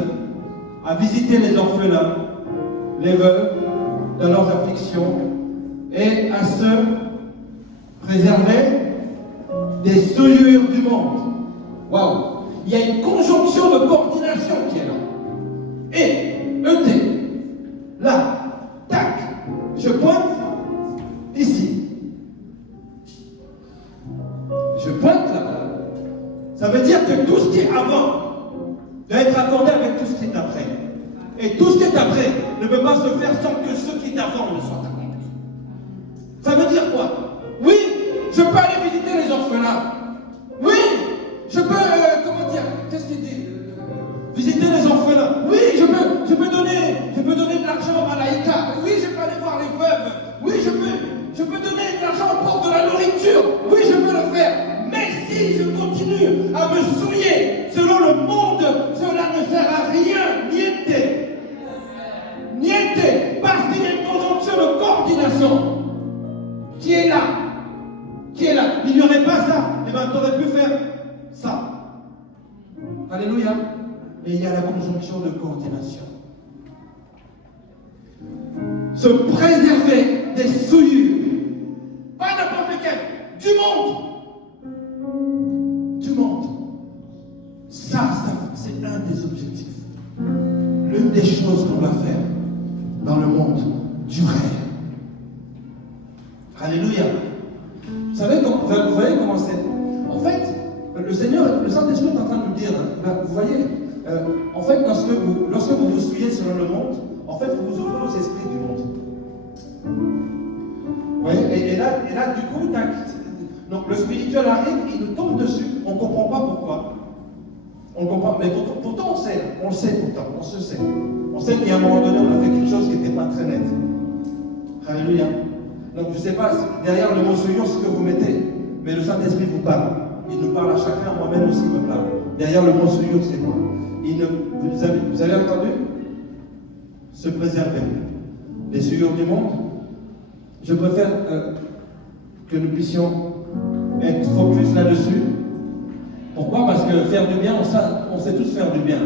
à visiter les orphelins, les veuves dans leurs afflictions et à se préserver des souillures du monde. Waouh! Il y a une conjonction de coordination qui est là. Et, là, tac, je pointe ici. ce qui est avant doit être accordé avec tout ce qui est après. Et tout ce qui est après ne peut pas se faire sans que ce qui est avant ne soit accompli. Ça veut dire quoi? Oui, je peux aller visiter les orphelins. Oui, je peux, qu'est-ce qu'il dit? Visiter les orphelins. Oui, je peux donner de l'argent à l'Aïka. Oui, je peux aller voir les veuves. Oui, je peux donner de l'argent pour de la nourriture. Oui, je peux le faire. Mais si je continue à me souiller selon le monde, cela ne sert à rien. Niente. Niente. Parce qu'il y a une conjonction de coordination qui est là. Il n'y aurait pas ça. Eh bien, tu aurais pu faire ça. Alléluia. Et il y a la conjonction de coordination. Se préserver des souillures. Pas n'importe lequel. Du monde. Ça, c'est un des objectifs. L'une des choses qu'on va faire dans le monde du rêve. Alléluia. Vous voyez comment c'est? En fait, le Seigneur, le Saint-Esprit est en train de nous dire, vous voyez, en fait, lorsque vous vous souillez selon le monde, en fait, vous vous ouvrez aux esprits du monde. Vous voyez, et là, du coup, donc le spirituel arrive, il nous tombe dessus, on ne comprend pas pourquoi. On comprend, mais pourtant on sait pourtant, on se sait. On sait qu'à un moment donné, on a fait quelque chose qui n'était pas très net. Alléluia. Donc je ne sais pas derrière le mot souillure ce que vous mettez, mais le Saint-Esprit vous parle. Il nous parle à chacun, moi-même aussi me parle. Derrière le mot souillure, c'est quoi? Vous avez entendu? Se préserver. Les souillures du monde. Je préfère que nous puissions être focus là-dessus. Pourquoi? Parce que faire du bien, on sait tous faire du bien.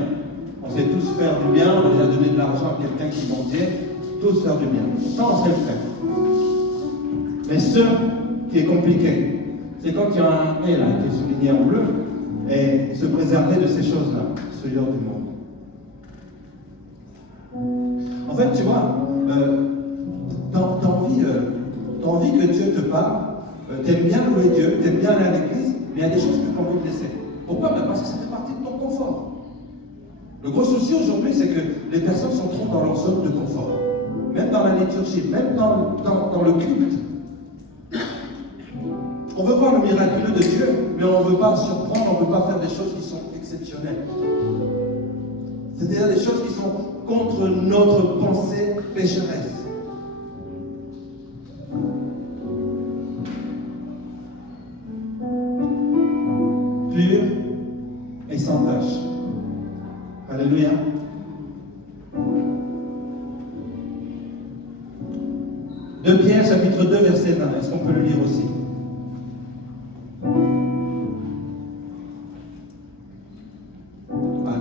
On sait tous faire du bien, on a déjà donné de l'argent à quelqu'un qui mendiait, tous faire du bien. Ça, on sait le faire. Mais ce qui est compliqué, c'est quand il y a un et là qui est souligné en bleu, et se préserver de ces choses-là, souillures du monde. En fait, tu vois, t'as envie que Dieu te parle, t'aimes bien louer Dieu, t'aimes bien aller à l'église, mais il y a des choses que tu as envie de laisser. Pourquoi? Parce que ça fait partie de ton confort. Le gros souci aujourd'hui, c'est que les personnes sont trop dans leur zone de confort. Même dans la liturgie, même dans le culte. On veut voir le miraculeux de Dieu, mais on ne veut pas surprendre, on ne veut pas faire des choses qui sont exceptionnelles. C'est-à-dire des choses qui sont contre notre pensée pécheresse. Pur et sans tache. Alléluia. De Pierre, chapitre 2, verset 20. Est-ce qu'on peut le lire aussi?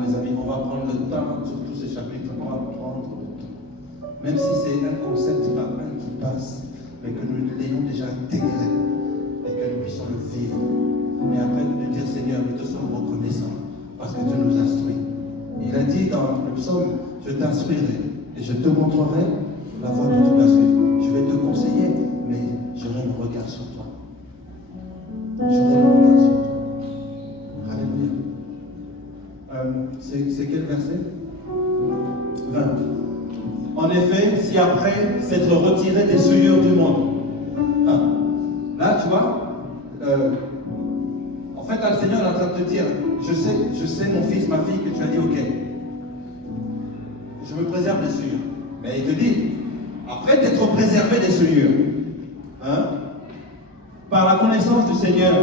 Mes amis, on va prendre le temps sur tous ces chapitres. On va prendre le temps. Même si c'est un concept par un qui passe, mais que nous l'ayons déjà intégré et que nous puissions le vivre. Et après, nous dire, Seigneur, nous te sommes reconnaissants parce que tu nous instruis. Il a dit dans le psaume, je t'instruirai et je te montrerai la voie que tu dois suivre. Je vais te conseiller, mais j'aurai le regard sur toi. J'aurai le regard sur toi. Alléluia. C'est quel verset? 20. En effet, si après s'être retiré des souillures du monde. Là, tu vois, en fait, là, le Seigneur est en train de te dire, je sais, mon fils, ma fille, que tu as dit, ok, je me préserve des souillures. Mais il te dit, après t'être préservé des souillures, par la connaissance du Seigneur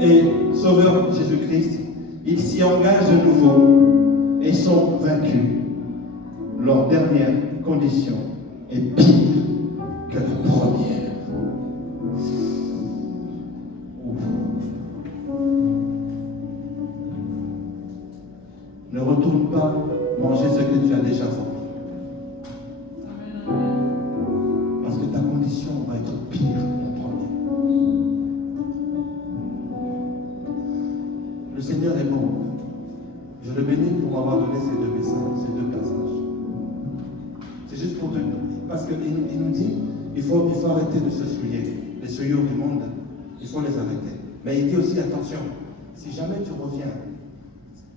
et Sauveur Jésus-Christ, ils s'y engagent de nouveau et sont vaincus. Leur dernière condition est pire que la première. Ne retourne pas manger ce que tu as déjà fait. Parce que ta condition va être pire que la première. Le Seigneur est bon. Je le bénis pour m'avoir donné ces deux messages, ces deux passages. C'est juste pour te dire, parce qu'il nous dit, il faut arrêter de se souiller. Les souillures du monde, il faut les arrêter. Mais il dit aussi, attention, si jamais tu reviens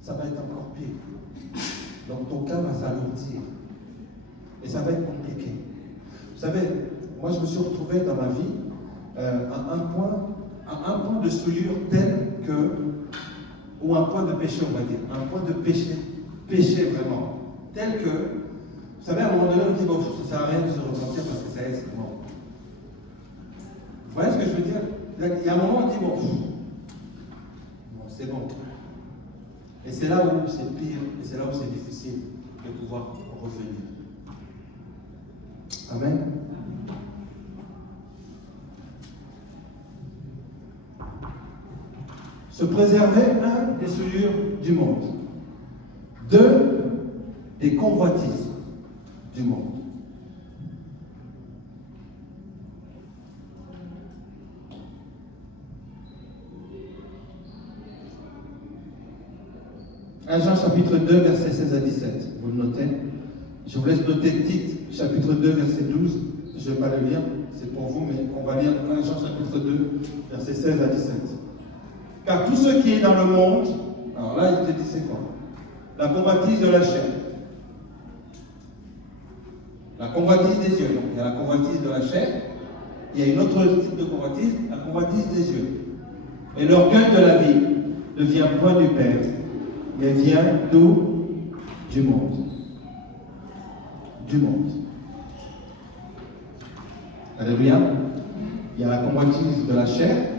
ça va être encore pire. Donc ton cas va s'alourdir. Et ça va être compliqué. Vous savez, moi je me suis retrouvé dans ma vie à un point de souillure tel que, ou un point de péché, on va dire, un point de péché vraiment, tel que, vous savez, à un moment donné, on dit, bon, ça ne sert à rien de se repentir parce que ça y est, c'est bon. Vous voyez ce que je veux dire? Il y a un moment où on dit, bon, c'est bon. Et c'est là où c'est pire, et c'est là où c'est difficile de pouvoir revenir. Amen. Se préserver, un, des souillures du monde. Deux, des convoitises du monde. Jean chapitre 2, versets 16 à 17. Vous le notez. Je vous laisse noter Tite, chapitre 2, verset 12. Je ne vais pas le lire, c'est pour vous, mais on va lire 1 Jean chapitre 2, versets 16 à 17. Car tout ce qui est dans le monde, alors là, il te dit c'est quoi? La convoitise de la chair. La convoitise des yeux. Donc, il y a la convoitise de la chair. Il y a une autre type de convoitise, la convoitise des yeux. Et l'orgueil de la vie ne vient point du Père, mais vient d'où? Du monde. Du monde. Alléluia. Il y a la convoitise de la chair.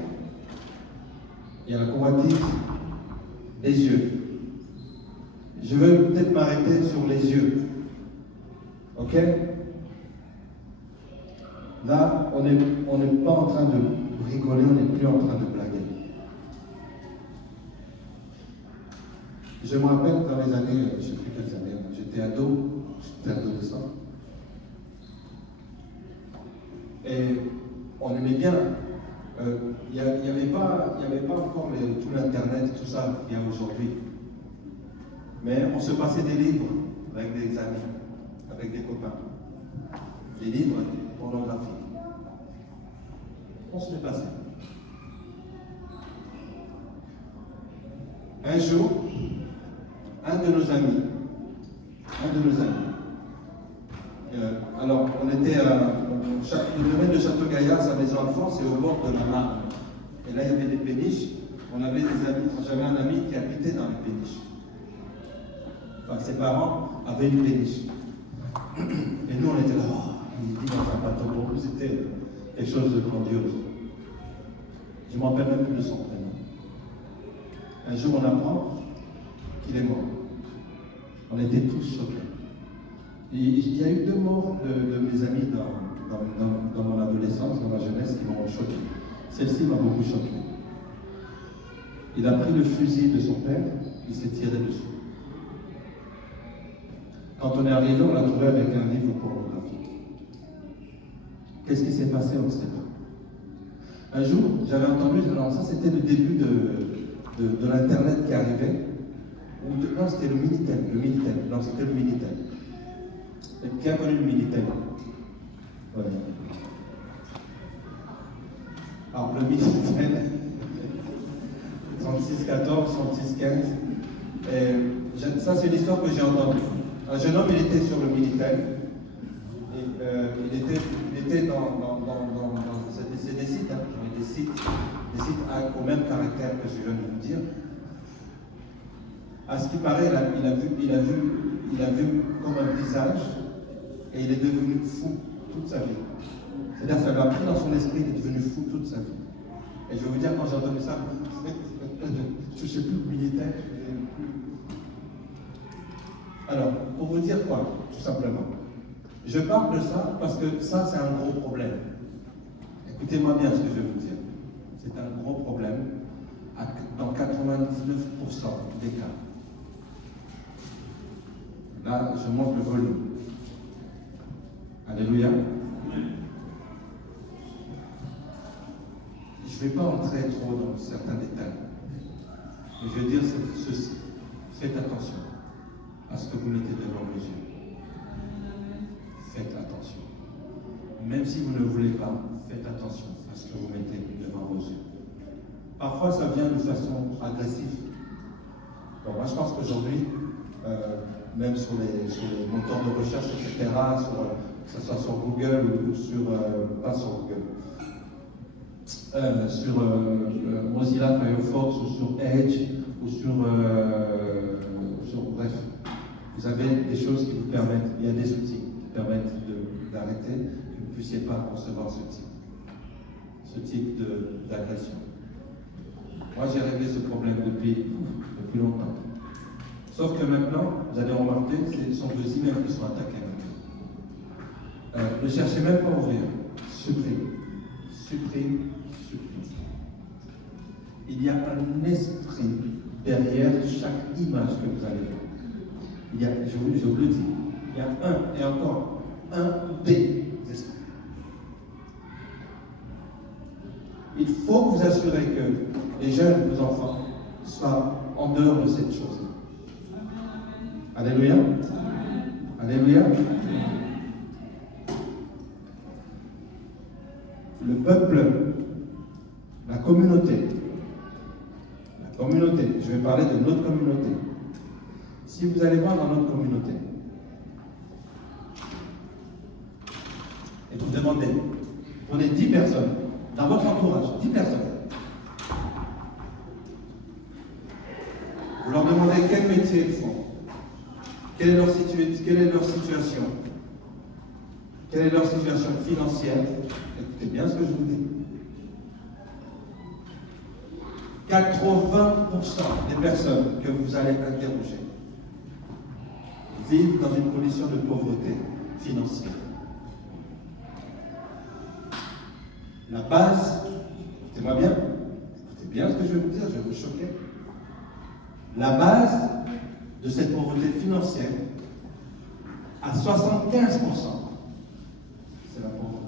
Il y a la convoitise des yeux. Je veux peut-être m'arrêter sur les yeux. Ok? Là, on n'est pas en train de rigoler, on n'est plus en train de blaguer. Je me rappelle dans les années, je ne sais plus quelles années, j'étais adolescent. Et on aimait bien. Il n'y avait pas encore tout l'Internet, tout ça qu'il y a aujourd'hui. Mais on se passait des livres avec des amis, avec des copains. Des livres pornographiques. On se les passait. Un jour, un de nos amis, alors on était le domaine de Château-Gaillard, sa maison enfance, c'est au bord de la Marne. Et là il y avait des péniches. J'avais un ami qui habitait dans les péniches. Enfin, ses parents avaient une péniche. Et nous on était là, il dit dans un bateau. Pour nous c'était quelque chose de grandiose. Je ne me rappelle même plus de son prénom. Un jour on apprend qu'il est mort. On était tous choqués. Et il y a eu 2 morts de mes amis dans mon adolescence, dans ma jeunesse, qui m'ont choqué. Celle-ci m'a beaucoup choqué. Il a pris le fusil de son père, il s'est tiré dessus. Quand on est arrivé, on l'a trouvé avec un livre pornographique. Qu'est-ce qui s'est passé? On ne sait pas. Un jour, j'avais entendu, alors ça c'était le début de l'Internet qui arrivait. Non, c'était le Minitel. Non, c'était le Minitel. Qui a connu le Minitel? Ouais. Alors, le Minitel, 3614, 3615. Ça, c'est l'histoire que j'ai entendue. Un jeune homme, il était sur le Minitel. Et il était dans c'est des sites, hein, des sites au même caractère que je viens de vous dire. À ce qui paraît, il a vu comme un visage et il est devenu fou toute sa vie. C'est-à-dire, ça lui a pris dans son esprit, il est devenu fou toute sa vie. Et je vais vous dire, quand j'ai entendu ça, je ne sais plus le militaire. Alors, pour vous dire quoi, tout simplement, je parle de ça parce que ça, c'est un gros problème. Écoutez-moi bien ce que je vais vous dire. C'est un gros problème dans 99% des cas. Là, je monte le volume. Alléluia. Je ne vais pas entrer trop dans certains détails. Mais je vais dire ceci. Faites attention à ce que vous mettez devant vos yeux. Faites attention. Même si vous ne voulez pas, faites attention à ce que vous mettez devant vos yeux. Parfois, ça vient de façon agressive. Bon, moi, je pense qu'aujourd'hui, même sur les moteurs de recherche, etc., que ce soit sur Google ou pas sur Google, sur Mozilla Firefox ou sur Edge ou bref, vous avez des choses qui vous permettent, il y a des outils qui permettent d'arrêter, que vous ne puissiez pas concevoir ce type d'agression. Moi, j'ai réglé ce problème depuis longtemps. Sauf que maintenant, vous allez remarquer, ce sont vos emails qui sont attaqués maintenant. Ne cherchez même pas à ouvrir. Supprime. Supprime. Supprime. Il y a un esprit derrière chaque image que vous allez voir. Je vous le dis, il y a un et encore un des esprits. Il faut vous assurer que les jeunes, vos enfants, soient en dehors de cette chose. Alléluia. Alléluia. Le peuple, la communauté, je vais parler de notre communauté. Si vous allez voir dans notre communauté, et vous demandez, prenez 10 personnes, dans votre entourage, 10 personnes. Vous leur demandez quel métier ils font, quelle est leur situation, quelle est leur situation financière. Écoutez bien ce que je vous dis. 80% des personnes que vous allez interroger vivent dans une condition de pauvreté financière. La base, écoutez-moi bien, écoutez bien ce que je vais vous dire, je vais vous choquer. La base de cette pauvreté financière, à 75%, c'est la pauvreté.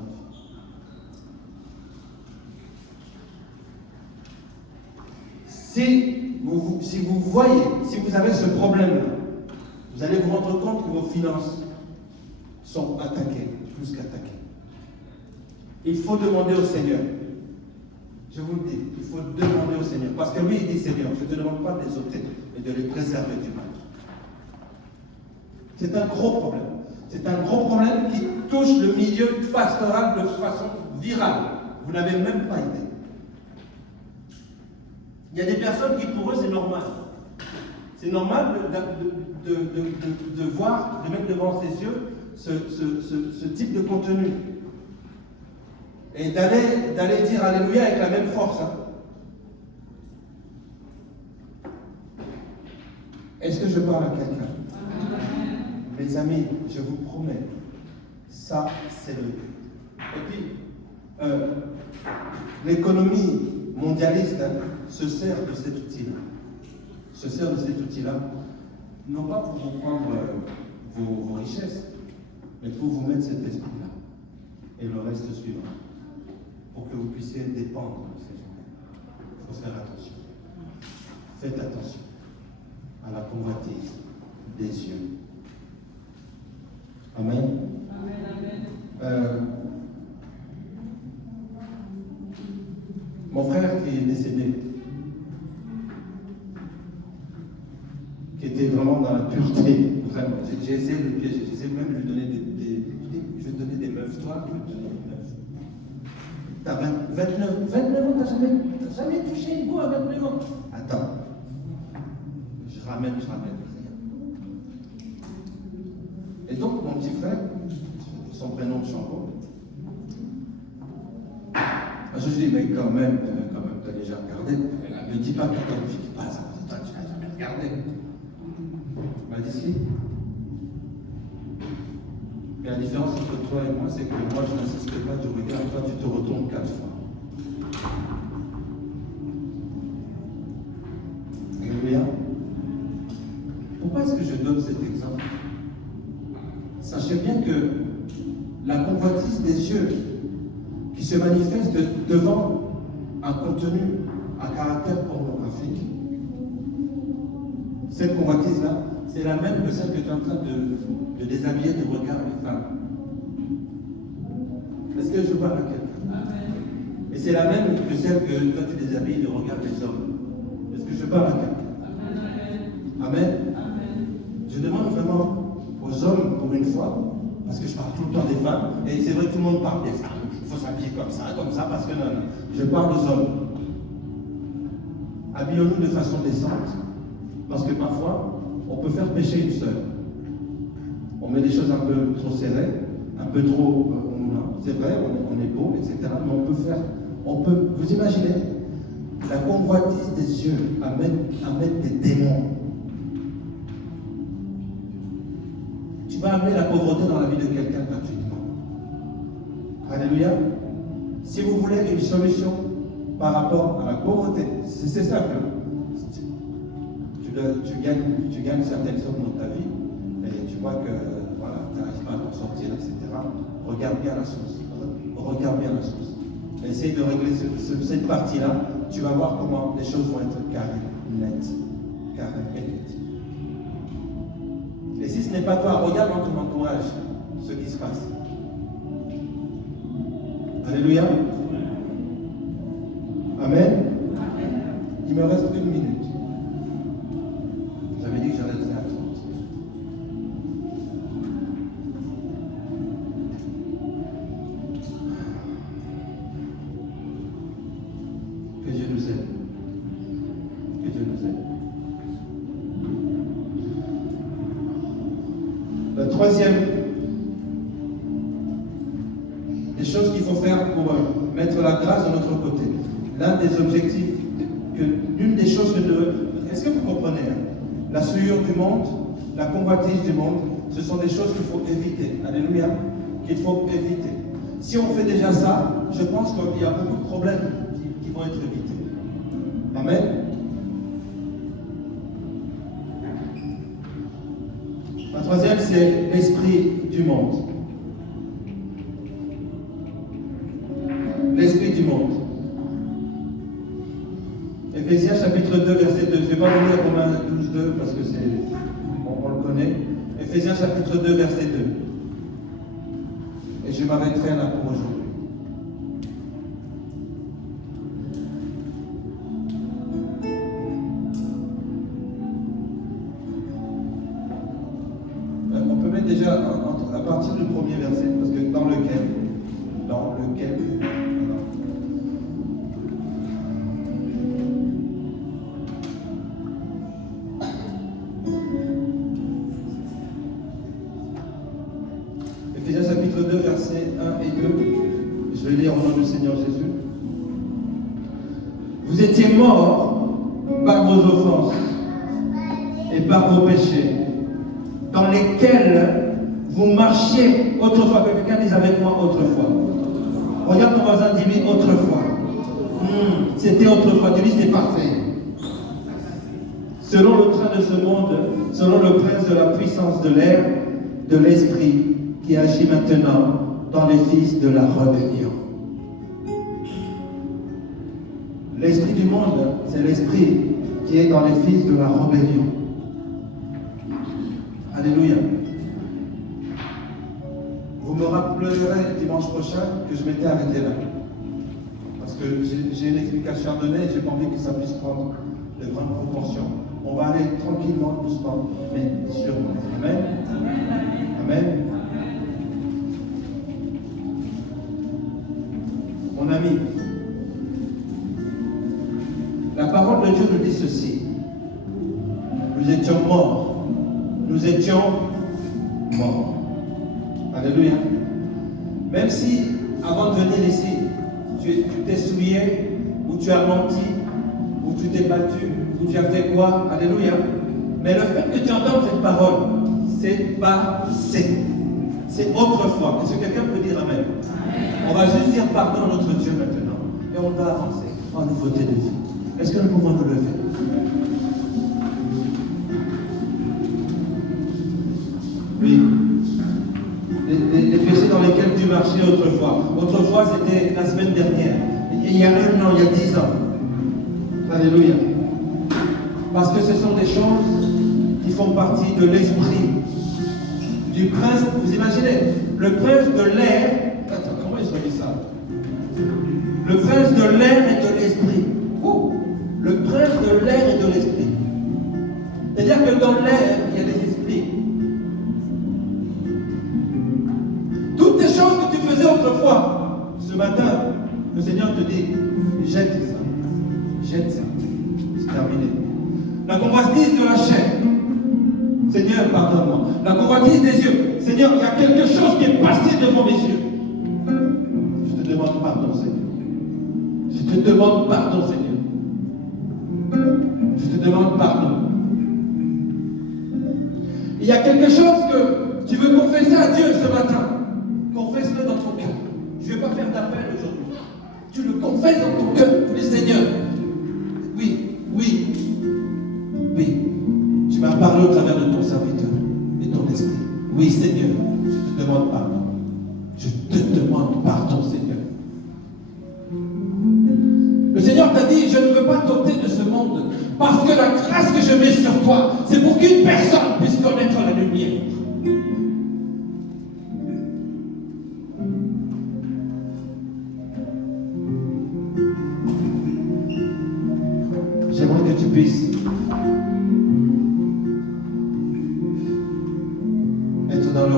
Si vous voyez, si vous avez ce problème-là, vous allez vous rendre compte que vos finances sont attaquées, plus qu'attaquées. Il faut demander au Seigneur. Je vous le dis, il faut demander au Seigneur. Parce que lui, il dit, Seigneur, je ne te demande pas de les ôter, mais de les préserver du mal. C'est un gros problème. C'est un gros problème qui touche le milieu pastoral de façon virale. Vous n'avez même pas idée. Il y a des personnes qui, pour eux, c'est normal. C'est normal de voir, de mettre devant ses yeux ce type de contenu. Et d'aller dire Alléluia avec la même force. Hein. Est-ce que je parle à quelqu'un? Mes amis, je vous promets, ça, c'est le but. Et puis, l'économie mondialiste se sert de cet outil-là. Non pas pour vous prendre vos richesses, mais pour vous mettre cet esprit-là. Et le reste suivant. Pour que vous puissiez dépendre de ces gens. Il faut faire attention. Faites attention à la convoitise des yeux. Amen. Mon frère qui est décédé, qui était vraiment dans la pureté, vraiment. J'ai essayé de le piéger, j'ai essayé même de lui donner je vais te donner des meufs, toi, je vais te donner des meufs. T'as 29 ans, t'as jamais touché une go à 29 ans. Attends, je ramène rien. Et donc, mon petit frère, son prénom Chambo, je lui dis, mais quand même, tu as déjà regardé. Elle ne me dit pas que tu as une fille qui passe, tu n'as jamais regardé. Elle m'a dit si. Mais la différence entre toi et moi, c'est que moi, je n'insiste pas, tu regardes, toi, tu te retournes 4 fois. Alléluia. Pourquoi est-ce que je donne cet exemple? Sachez bien que la convoitise des yeux qui se manifeste devant un contenu à caractère pornographique, cette convoitise-là, c'est la même que celle que tu es en train de déshabiller de regard les femmes. Est-ce que je parle à quelqu'un? Et c'est la même que celle que toi tu déshabilles de regard les hommes. Est-ce que je parle à quelqu'un? Amen. Je demande vraiment aux hommes, pour une fois, parce que je parle tout le temps des femmes, et c'est vrai que tout le monde parle des femmes. Il faut s'habiller comme ça, parce que non. Je parle aux hommes. Habillons-nous de façon décente, parce que parfois, on peut faire pécher une sœur. On met des choses un peu trop serrées, un peu trop... c'est vrai, on est beau, etc. Mais on peut, vous imaginez, la convoitise des yeux amène des démons. Tu vas amener la pauvreté dans la vie de quelqu'un gratuitement. Alléluia. Si vous voulez une solution par rapport à la pauvreté, c'est simple. Tu gagnes certaines sommes dans ta vie et tu vois que voilà, tu n'arrives pas à t'en sortir, etc. Regarde bien la source. Regarde bien la source. Essaye de régler cette partie-là. Tu vas voir comment les choses vont être carrées, nettes. Carrées et nettes. Et si ce n'est pas toi, regarde dans ton entourage ce qui se passe. Alléluia. Amen. Il me reste 1 minute. J'avais dit que j'allais être à 30. Que Dieu nous aide. Que Dieu nous aide. La troisième des choses qu'il faut faire pour mettre la grâce de notre côté. L'un des objectifs, l'une des choses que est-ce que vous comprenez hein? La souillure du monde, la convoitise du monde, ce sont des choses qu'il faut éviter. Alléluia. Qu'il faut éviter. Si on fait déjà ça, je pense qu'il y a beaucoup de problèmes qui vont être évités. Amen. La troisième, c'est l'esprit du monde. L'esprit du monde. Éphésiens chapitre 2, verset 2. Je ne vais pas vous lire Romains 12, 2 parce que on le connaît. Éphésiens chapitre 2, verset 2. Et je m'arrêterai là pour aujourd'hui. On peut mettre déjà à partir du premier verset, parce que dans lequel Éphésiens chapitre 2, versets 1 et 2. Je vais lire au nom du Seigneur Jésus. Vous étiez morts par vos offenses et par vos péchés, dans lesquels vous marchiez autrefois. Que quelqu'un dise avec moi autrefois. Regarde ton voisin, dis-lui autrefois. C'était autrefois, dis-lui c'est parfait. Selon le train de ce monde, selon le prince de la puissance de l'air, de l'esprit qui agit maintenant dans les fils de la rébellion. L'esprit du monde, c'est l'esprit qui est dans les fils de la rébellion. Alléluia. Vous me rappellerez dimanche prochain que je m'étais arrêté là. Parce que j'ai une explication à donner et j'ai pas envie que ça puisse prendre de grandes proportions. On va aller tranquillement, doucement, mais sûrement. Amen. Amen. Mon ami, la parole de Dieu nous dit ceci. Nous étions morts. Nous étions morts. Alléluia. Même si, avant de venir ici, tu t'es souillé, ou tu as menti, ou tu t'es battu, ou tu as fait quoi, alléluia. Mais le fait que tu entends cette parole, c'est passé. C'est autrefois. Est-ce que quelqu'un peut dire amen? On va juste dire pardon à notre Dieu maintenant. Et on va avancer en nouveauté de vie. Est-ce que nous pouvons nous lever? Oui. Les péchés dans lesquels tu marchais autrefois. Autrefois, c'était la semaine dernière. Il y a 1 an, il y a 10 ans. Alléluia. Parce que ce sont des choses qui font partie de l'esprit du prince. Vous imaginez, le prince de l'air. Attends, comment il se dit ça? Le prince de l'air et de l'esprit. Oh, le prince de l'air et de l'esprit. C'est-à-dire que dans l'air, il y a des esprits. Toutes les choses que tu faisais autrefois, ce matin, le Seigneur te dit, jette ça. Jette ça. C'est terminé. La convoitise de la chair. Seigneur, pardonne-moi. La convoitise des yeux. Seigneur, il y a quelque chose qui est passé devant mes yeux. Je te demande pardon, Seigneur. Je te demande pardon, Seigneur. Je te demande pardon. Il y a quelque chose que tu veux confesser à Dieu ce matin. Confesse-le dans ton cœur. Je ne vais pas faire d'appel aujourd'hui. Tu le confesses dans ton cœur. Tu dis, Seigneur, oui, oui, oui. Tu m'as parlé au travers de ton serviteur et ton esprit. Oui, Seigneur, je te demande pardon. Je te demande pardon, Seigneur. Le Seigneur t'a dit, je ne veux pas t'ôter de ce monde, parce que la grâce que je mets sur toi, c'est pour qu'une personne puisse connaître la lumière. J'aimerais que tu puisses être dans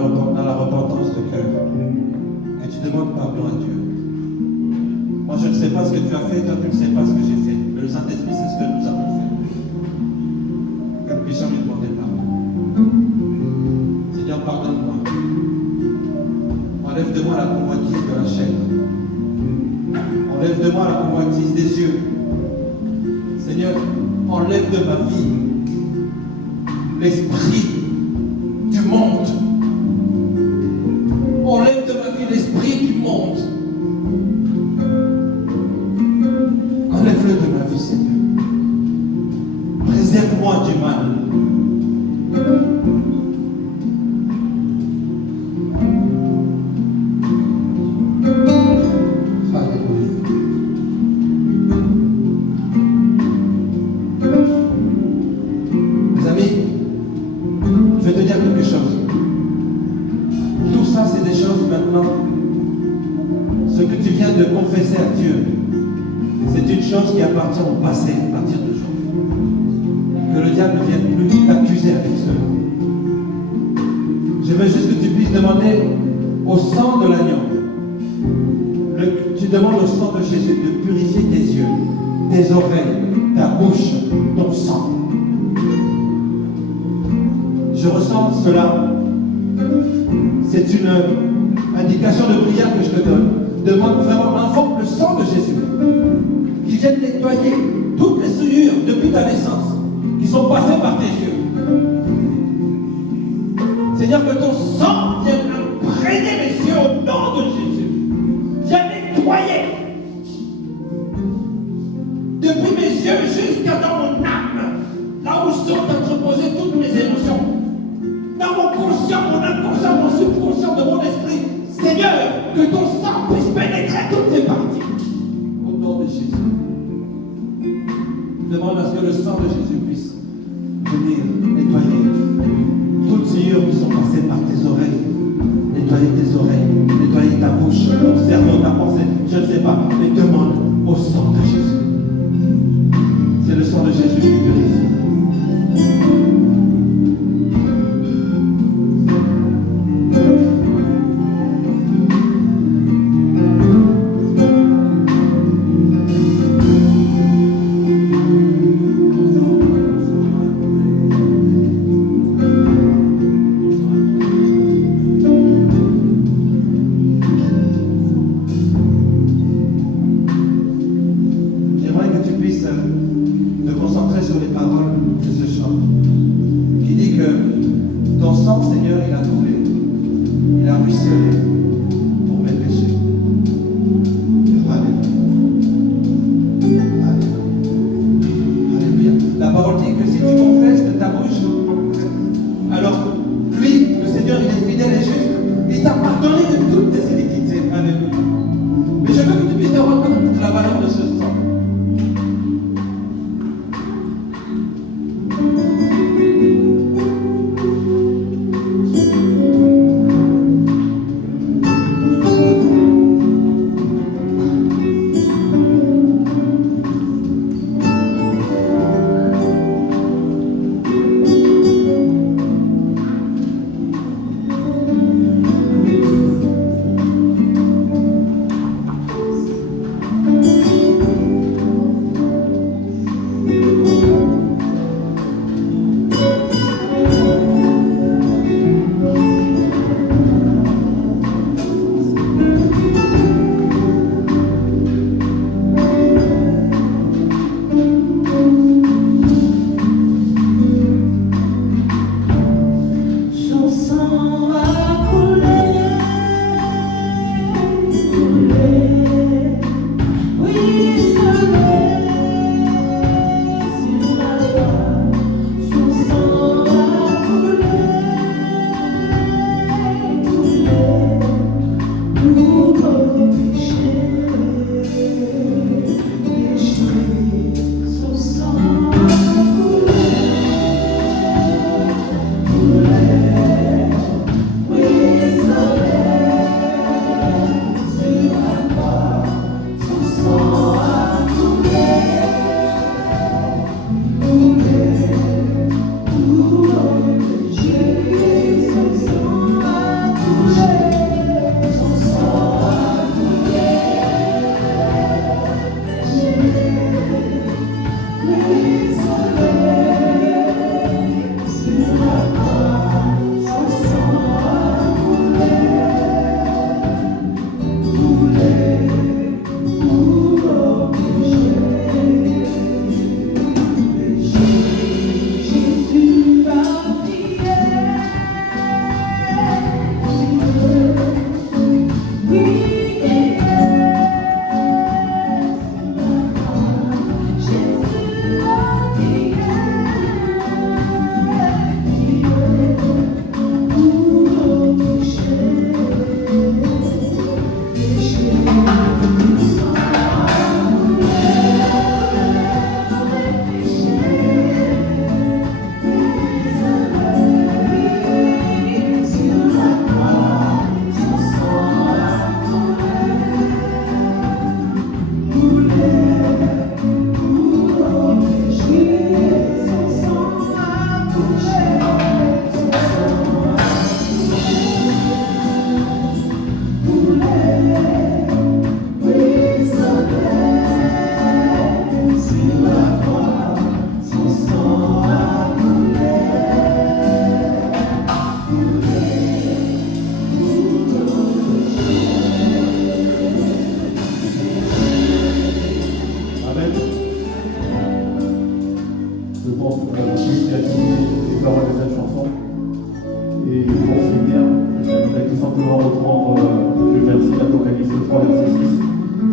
la repentance de cœur, que tu demandes pardon à Dieu. Moi, je ne sais pas ce que tu as fait, toi, tu ne sais pas ce que j'ai fait. Mais le Saint-Esprit, c'est ce que nous avons fait. Que nous puissions lui demander pardon. Seigneur, pardonne-moi. Enlève de moi la convoitise de la chair. Enlève de moi la convoitise des yeux. Seigneur, enlève de ma vie l'esprit du monde. Enlève de ma vie l'esprit du monde. Enlève-le de ma vie, Seigneur. Préserve-moi du mal. Alléluia. Mes amis, je vais te dire quelque chose. Tout ça, c'est des choses maintenant. Ce que tu viens de confesser à Dieu, c'est une chose qui appartient au passé à partir d'aujourd'hui. Que le diable ne vienne plus t'accuser avec cela. Je veux juste que tu puisses demander au sang de l'agneau. Tu demandes au sang de Jésus de purifier tes yeux, tes oreilles, ta bouche, ton sang. Je ressens cela. C'est une indication de prière que je te donne. Demande vraiment, invoque le sang de Jésus qui vienne nettoyer toutes les souillures depuis ta naissance qui sont passées par tes yeux. Seigneur, que ton sang vienne imprégner mes yeux au nom de Jésus. Viens nettoyer depuis mes yeux jusqu'à dans mon âme, là où sont entreposées toutes mes émotions, dans mon conscient, mon inconscient, mon subconscient, de mon esprit. Seigneur, que ton sang puisse pénétrer toutes ces parties. Au nom de Jésus. Demande à ce que le sang de Jésus puisse venir nettoyer toutes ces souillures qui sont passées par tes oreilles. Nettoyer ta bouche, ton cerveau, ta pensée, je ne sais pas, mais demande au sang de Jésus. C'est le sang de Jésus qui purifie.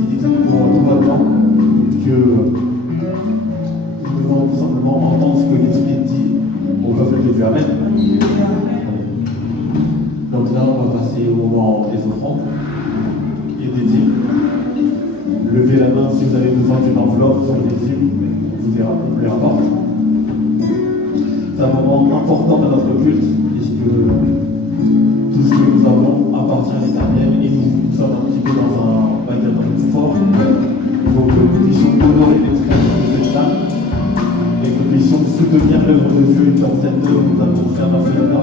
dit tout va que nous devons tout simplement entendre ce que l'Esprit dit au peuple de Dieu. Amen. Donc là, on va passer au moment des offrandes et des dîmes. Levez la main si vous avez besoin d'une enveloppe sur les dîmes, vous les rapporte. C'est un moment important dans notre culte, puisque tout ce que nous avons appartient à l'Éternel et nous sommes un petit peu dans un fort. Il faut que nous puissions honorer l'expression de cette salle et que nous puissions soutenir l'œuvre de Dieu et dans cette œuvre que nous avons fait à Barcelone.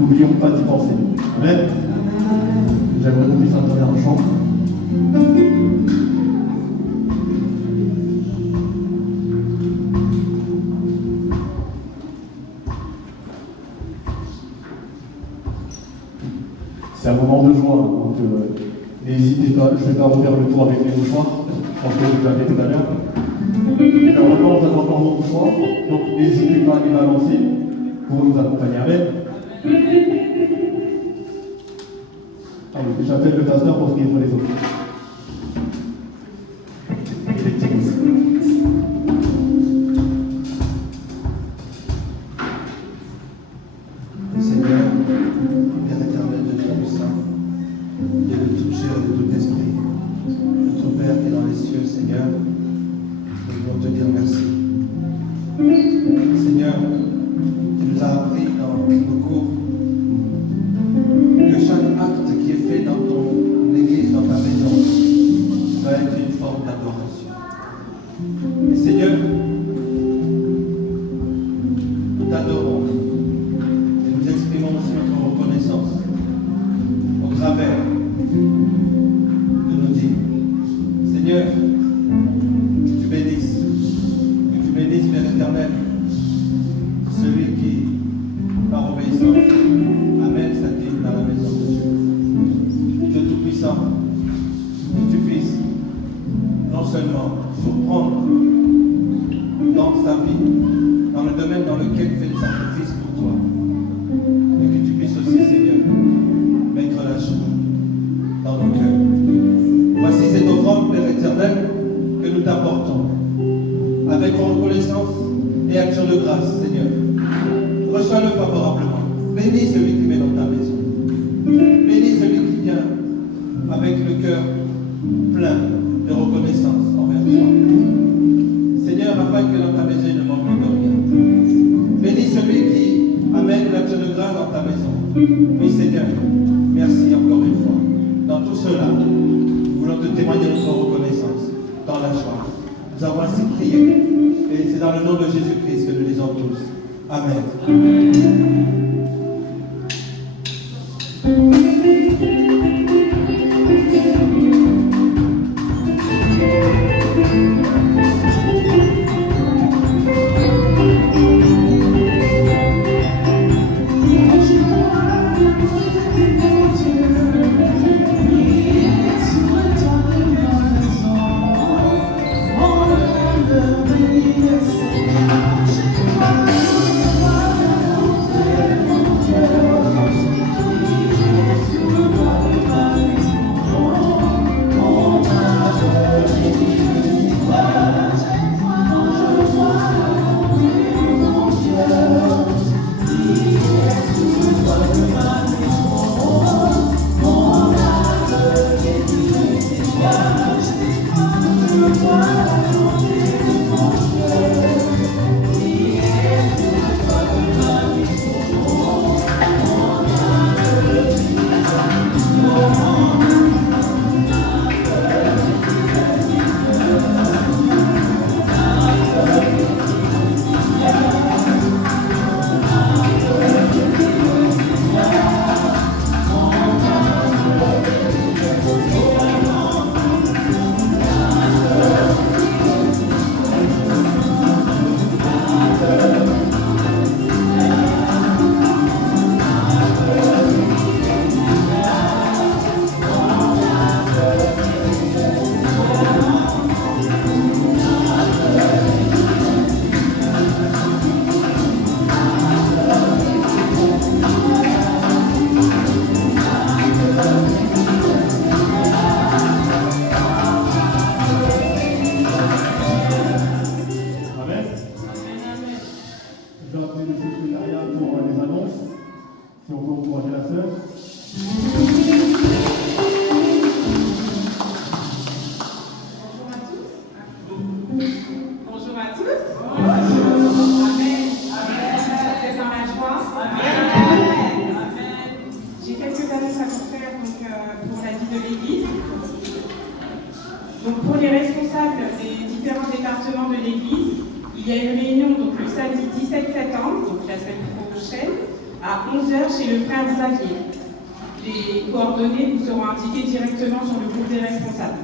N'oublions pas d'y penser. Amen. J'aimerais qu'on puisse entendre un chant. C'est un moment de joie, donc n'hésitez pas, je ne vais pas refaire le tour avec les mouchoirs, je pense que vous l'avez tout à l'heure. Et normalement, vous avez encore vos mouchoirs, donc n'hésitez pas à les balancer pour nous accompagner. Amen. Allez, j'appelle le pasteur pour prier pour les autres. Et les petits aussi. Seigneur, Père éternel de Dieu Saint, Dieu de toute chair et de tout esprit, notre Père qui est dans les cieux, Seigneur, nous voulons te dire merci. Seigneur, tu nous as appris dans nos cours que chaque acte qui est fait dans ton église, dans ta maison, va être une forme d'adoration. Et Seigneur, nous t'adorons. Nous exprimons aussi notre reconnaissance au travers de nos dîmes. Seigneur, que tu bénisses, Père éternel, celui qui, par obéissance, amène sa dîme dans la maison de Dieu. Dieu Tout-Puissant, que tu puisses non seulement surprendre dans sa vie, dans le domaine dans lequel il fait le sacrifice pour toi, et que tu puisses aussi, Seigneur, mettre la joie dans nos cœurs. Voici cette offrande, Père éternel, que nous t'apportons, avec reconnaissance et action de grâce, Seigneur. Reçois-le favorablement. Bénis celui qui met dans ta maison. Bénis celui qui vient avec le cœur plein de reconnaissance envers toi. Seigneur, afin que dans ta maison, il ne manque de rien. Bénis celui qui amène l'action de grâce dans ta maison. Oui, Seigneur, merci encore une fois. Dans tout cela, nous voulons te témoigner notre reconnaissance dans la joie. Nous avons ainsi prié. Et c'est dans le nom de Jésus-Christ que nous disons tous. Amen. pour les responsables des différents départements de l'Église, il y a une réunion donc, le samedi 17 septembre, donc la semaine prochaine, à 11h chez le frère Xavier. Les coordonnées vous seront indiquées directement sur le groupe des responsables.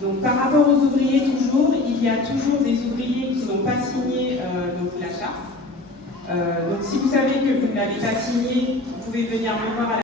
Donc, par rapport aux ouvriers, toujours, il y a toujours des ouvriers qui n'ont pas signé donc, la charte. Donc, si vous savez que vous ne l'avez pas signé, vous pouvez venir me voir à la